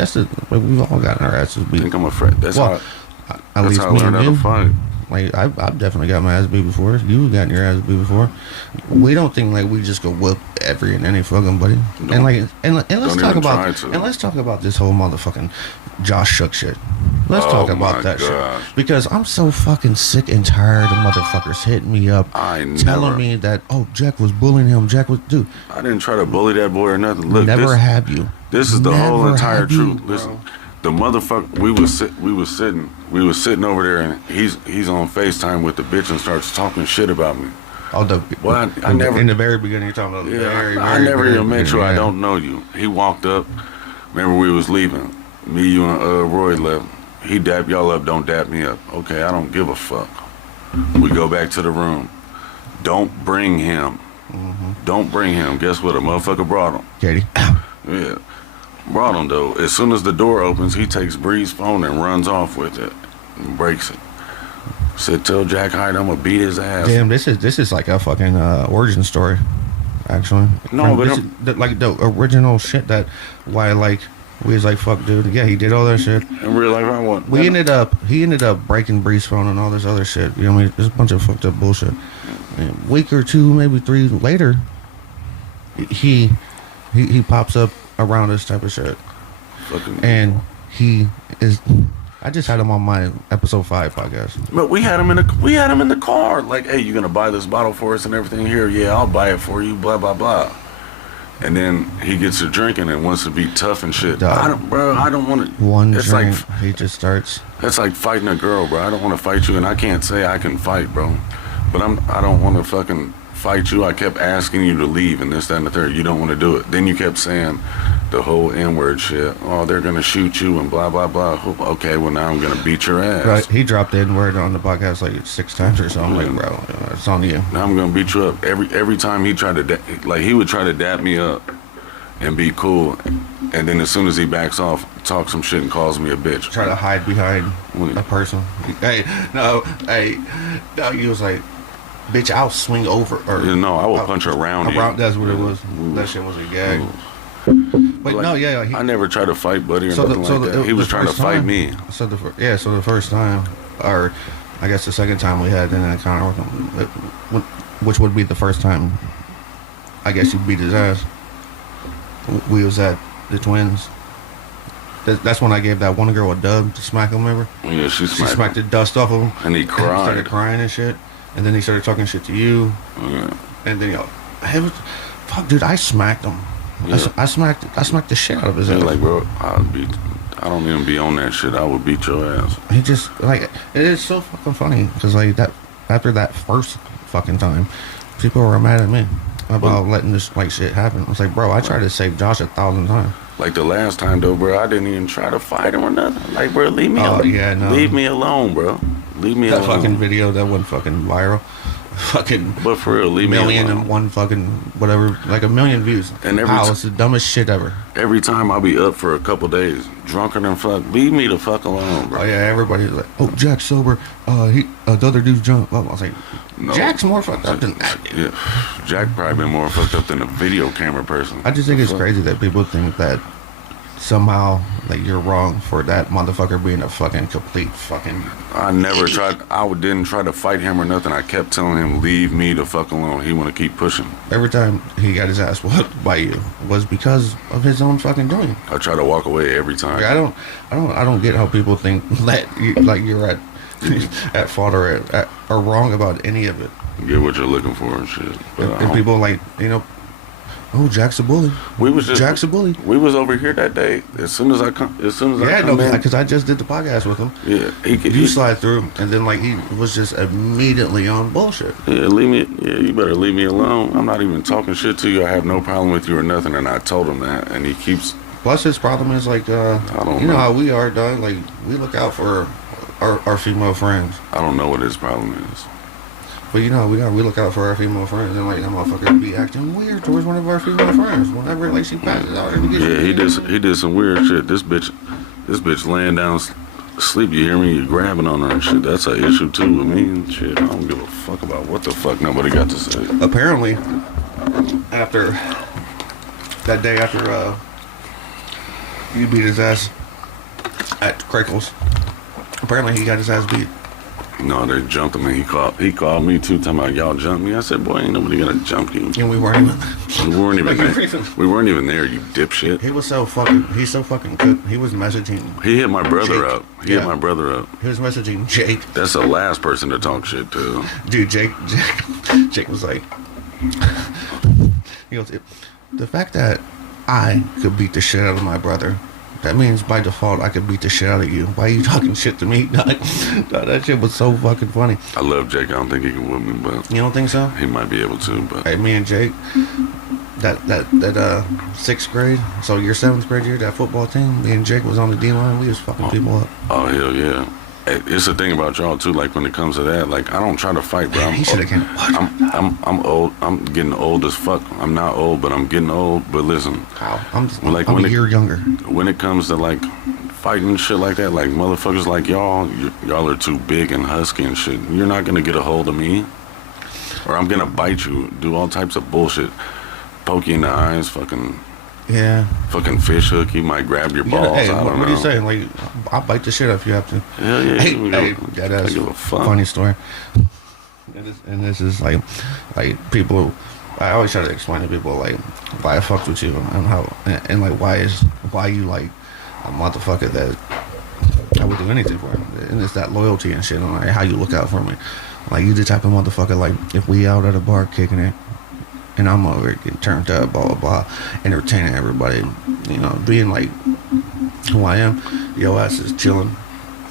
we've all gotten our asses beat. I think I'm afraid. That's how I learned how to fight. Like, I've definitely got my ass beat before. You've gotten your ass beat before. We don't think like we just go whoop every and any fucking buddy. And like, and let's talk about this whole motherfucking Josh Shook shit. Let's talk about that shit, because I'm so fucking sick and tired of motherfuckers hitting me up, telling me that Jack was bullying him. Dude. I didn't try to bully that boy or nothing. Look, have you. This is the whole entire truth. Listen. The motherfucker, we was sitting over there, and he's on FaceTime with the bitch and starts talking shit about me. I never in the very beginning. You're talking about I never even met you. I don't know you. He walked up. Remember, we was leaving. Me, you, and Roy left. He dap y'all up. Don't dap me up. Okay, I don't give a fuck. We go back to the room. Don't bring him. Mm-hmm. Don't bring him. Guess what? A motherfucker brought him. Katie. Yeah. Brought him though. As soon as the door opens, he takes Bree's phone and runs off with it and breaks it. Said, "Tell Jack Heid I'm gonna beat his ass." Damn, this is like a fucking origin story, actually. No, but like the original shit that why like we was like, fuck, dude. Yeah, he did all that shit. In real life, I want. He ended up breaking Bree's phone and all this other shit. You know what I mean? There's a bunch of fucked up bullshit. And a week or two, maybe 3 later, he pops up around this type of shit. And he is. I just had him on my episode 5 podcast. But we had him in the car. Like, hey, you gonna buy this bottle for us and everything here? Yeah, I'll buy it for you. Blah blah blah. And then he gets to drinking and wants to be tough and shit. I don't want to. One drink, he just starts. That's like fighting a girl, bro. I don't want to fight you, and I can't say I can fight, bro. But I don't want to fucking fight you. I kept asking you to leave and this, that, and the third. You don't want to do it. Then you kept saying the whole N-word shit. Oh, they're going to shoot you and blah, blah, blah. Okay, well, now I'm going to beat your ass. Right. He dropped the N-word on the podcast like 6 times or something. I'm like, bro, it's on you. Now I'm going to beat you up. Every time he tried to, he would try to dap me up and be cool. And then as soon as he backs off, talk some shit and calls me a bitch. Try to hide behind a person. No, he was like, bitch, I'll swing over. Or no, I will punch around you. That's what it was. That shit was a gag. But like, no, yeah. I never tried to fight Buddy or nothing like that. He was trying to fight me. So the first time, or I guess the second time we had, then I kind of, which would be the first time, I guess you beat his ass. We was at the Twins. That's when I gave that one girl a dub to smack him, remember? Yeah, she smacked the dust off of him. And he cried. And he started crying and shit. And then he started talking shit to you. Yeah. And then fuck, dude, I smacked him. Yeah. I smacked the shit out of his ass. Like, bro, I don't even be on that shit. I would beat your ass. He just, like, it is so fucking funny. Because, like, that after that first fucking time, people were mad at me about letting this, like, shit happen. I was like, bro, I tried to save Josh 1,000 times. Like, the last time, though, bro, I didn't even try to fight him or nothing. Like, bro, leave me alone. Yeah, no. Leave me alone, bro. Leave me alone. That fucking video that went fucking viral. Fucking, but for real, leave me alone. 1,000,001 fucking whatever, like 1,000,000 views. And it's the dumbest shit ever. Every time I'll be up for a couple days, drunker than fuck. Leave me the fuck alone, bro. Oh yeah, everybody's like, oh, Jack's sober. The other dude's drunk. I was like, no, Jack's more fucked up than that. Yeah, Jack probably been more fucked up than a video camera person. I just think it's crazy that people think that somehow like you're wrong for that motherfucker being a fucking complete fucking I never tried. Didn't try to fight him or nothing. I kept telling him, leave me the fuck alone. He want to keep pushing. Every time he got his ass whooped by you was because of his own fucking doing. I try to walk away every time. Yeah, I don't get how people think that you're at fault or wrong about any of it. Get what you're looking for and shit. But and people like, oh, Jack's a bully. Jack's a bully. We was over here that day. As soon as I come in, because I just did the podcast with him. Yeah, you slide through, and then like he was just immediately on bullshit. Yeah, leave me. Yeah, you better leave me alone. I'm not even talking shit to you. I have no problem with you or nothing. And I told him that, and he keeps Plus, his problem is like, don't you know know. how we are, dog. Like, we look out for our female friends. I don't know what his problem is. But you know, we look out for our female friends, and like that motherfucker be acting weird towards one of our female friends whenever like she passes out. Yeah, he did some weird shit. This bitch laying down asleep. You hear me? You grabbing on her and shit. That's an issue too with me and shit. I don't give a fuck about what the fuck nobody got to say. Apparently, after that day after you beat his ass at Crackles, apparently he got his ass beat. No, they jumped him and he called me too, talking about y'all jumped me. I said, boy, ain't nobody gonna jump you. And we weren't even there. We weren't even there, you dipshit. He's so fucking good. He was messaging. He hit my brother Jake. up. He hit my brother up. He was messaging Jake. That's the last person to talk shit to. Dude, Jake was like, he goes, the fact that I could beat the shit out of my brother, that means by default I could beat the shit out of you. Why are you talking shit to me? That shit was so fucking funny. I love Jake. I don't think he can whoop me, but You don't think so? he might be able to. But Hey, me and Jake, that 6th grade, so your 7th grade year, that football team, me and Jake was on the D line. We was fucking people up. oh hell yeah. Hey, it's the thing about y'all too. Like when it comes to that, like I don't try to fight, bro. He should have came. I'm old. I'm getting old as fuck. I'm not old, but I'm getting old. But listen, I'm a year younger. When it comes to like fighting and shit like that, like motherfuckers like y'all are too big and husky and shit. You're not gonna get a hold of me, or I'm gonna bite you. Do all types of bullshit. Poke you in the eyes, fucking fish hook. He might grab your balls. Hey, I don't know. what are you saying? Like, I'll bite the shit up if you have to. Hell yeah. Hey, that's a funny story. And this is like people. I always try to explain to people like why I fucked with you and how and like why you like a motherfucker that I would do anything for him. And it's that loyalty and shit and like how you look out for me. Like you the type of motherfucker like if we out at a bar kicking it. And I'm over it getting turned up, blah, blah, blah, entertaining everybody, you know, being like who I am. Your ass is chilling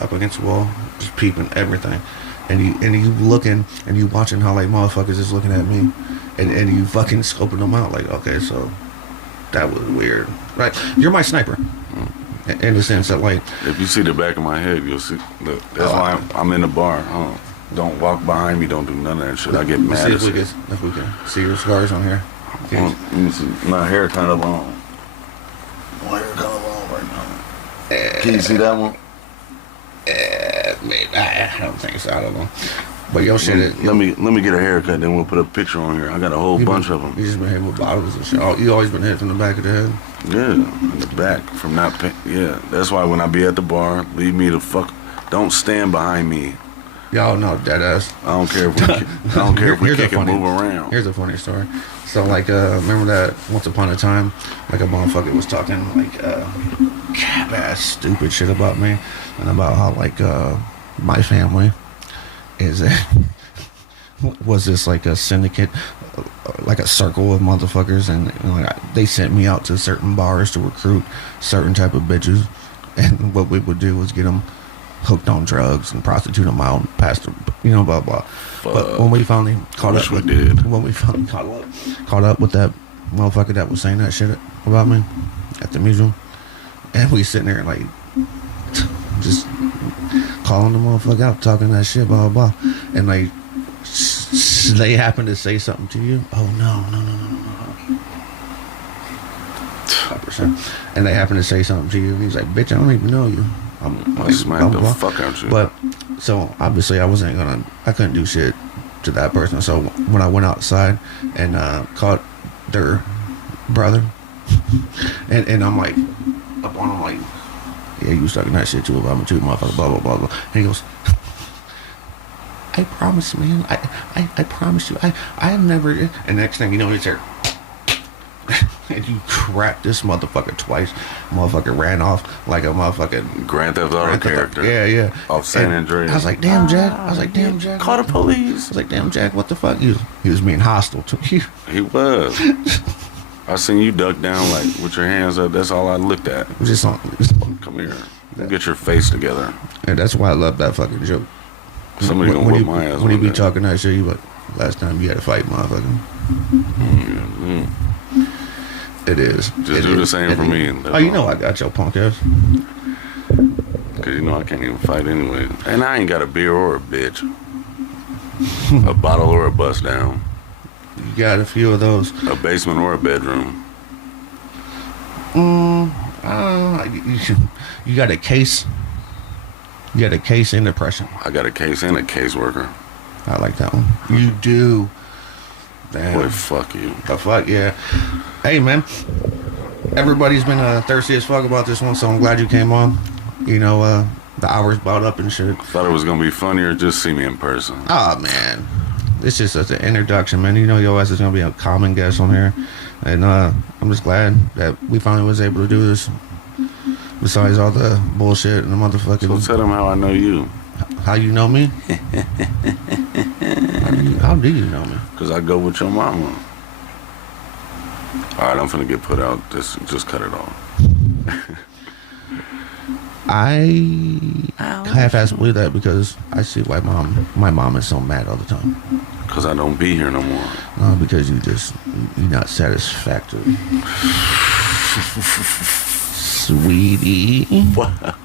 up against the wall, just peeping everything. And you looking, and you watching how, like, motherfuckers is looking at me. And you fucking scoping them out, like, okay, so that was weird. Right? You're my sniper. In the sense that, like... If you see the back of my head, you'll see... Look, that's why I'm in the bar. Don't walk behind me. Don't do none of that shit. I get mad. If we can see your scars on here. Let me see. My hair kind of long. My hair kind of long right now. Can you see that one? Maybe. I don't think so. I don't know. But your shit is... Let me get a haircut, then we'll put a picture on here. I got a whole bunch of them. You just been hit with bottles and shit. You always been hit from the back of the head? Yeah, in the back. From that pain. Yeah. That's why when I be at the bar, leave me the fuck... Don't stand behind me. Y'all know dead ass. I don't care if we kick and move around. Here's a funny story. So like, remember that once upon a time, like a motherfucker was talking like cap ass stupid shit about me and about how like my family is was this like a syndicate, like a circle of motherfuckers, and you know, like, they sent me out to certain bars to recruit certain type of bitches, and what we would do was get them hooked on drugs and prostitute them out, past them, you know, blah blah. But when we finally caught up with that motherfucker that was saying that shit about me at the museum, and we sitting there like just calling the motherfucker out, talking that shit, blah blah blah, and like they happen to say something to you. Oh no. 5%. And they happen to say something to you, and he's like, "Bitch, I don't even know you." I smacked the fuck out you. But so obviously I couldn't do shit to that person. So when I went outside and caught their brother, and I'm like up on him like, yeah, you was talking that shit too about me too, motherfucker, blah blah blah blah. And he goes, I promise, man, I promise you, I never. And next thing you know, he's there. And you cracked this motherfucker twice. Motherfucker ran off like a motherfucking Grand Theft Auto character. Yeah. Off San Andreas. I was like, damn, Jack. Call the police. I was like, damn, Jack, what the fuck? He was being hostile to you. He was. I seen you duck down like with your hands up. That's all I looked at. Come here. Get your face together. And that's why I love that fucking joke. Somebody gonna whip my ass. When you be talking that shit, you like, last time you had a fight, motherfucker. It is. Just do the same for me. Oh, you know I got your punk ass. Because you know I can't even fight anyway. And I ain't got a beer or a bitch. A bottle or a bust down. You got a few of those. A basement or a bedroom. You got a case. You got a case and depression. I got a case and a caseworker. I like that one. You do. Damn. Boy, fuck you. The fuck, yeah. Hey, man. Everybody's been thirsty as fuck about this one, so I'm glad you came on. You know, the hour's bought up and shit. Thought it was going to be funnier. Just see me in person. Oh, man. It's just such an introduction, man. You know your ass is going to be a common guest on here. And I'm just glad that we finally was able to do this. Besides all the bullshit and the motherfucking... So tell them how I know you. How you know me? How do you know me? Because I go with your mama. Alright, I'm finna get put out. Just cut it off. I half-assed believe that because I see why my mom is so mad all the time. Because I don't be here no more. No, because you're not satisfactory. Sweetie. What?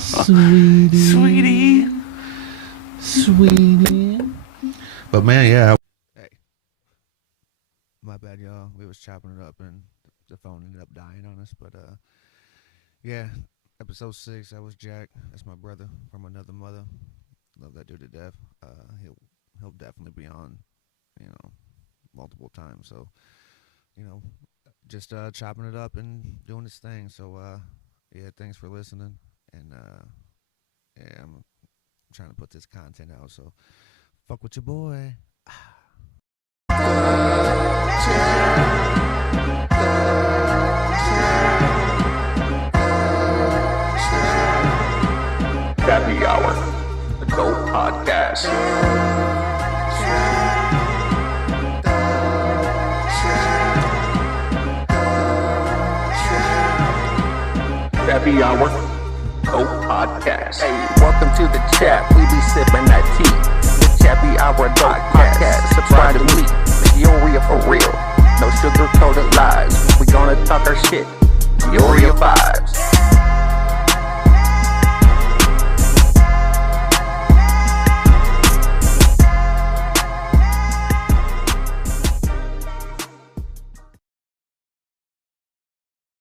Sweetie. But man, yeah. Hey. My bad, y'all. We was chopping it up and the phone ended up dying on us. But yeah, episode 6. That was Jack. That's my brother from another mother. Love that dude to death. He'll definitely be on, multiple times. So, just chopping it up and doing his thing. So yeah, thanks for listening. And yeah, I'm trying to put this content out. So fuck with your boy. Happy Hour, the Dope Podcast. Happy Hour, Dope Podcast. Hey, welcome to the chat. We be sipping that tea. The Happy Hour Dope Podcast. Subscribe to me. Euphoria for real. No sugar-coated lies. We gonna talk our shit.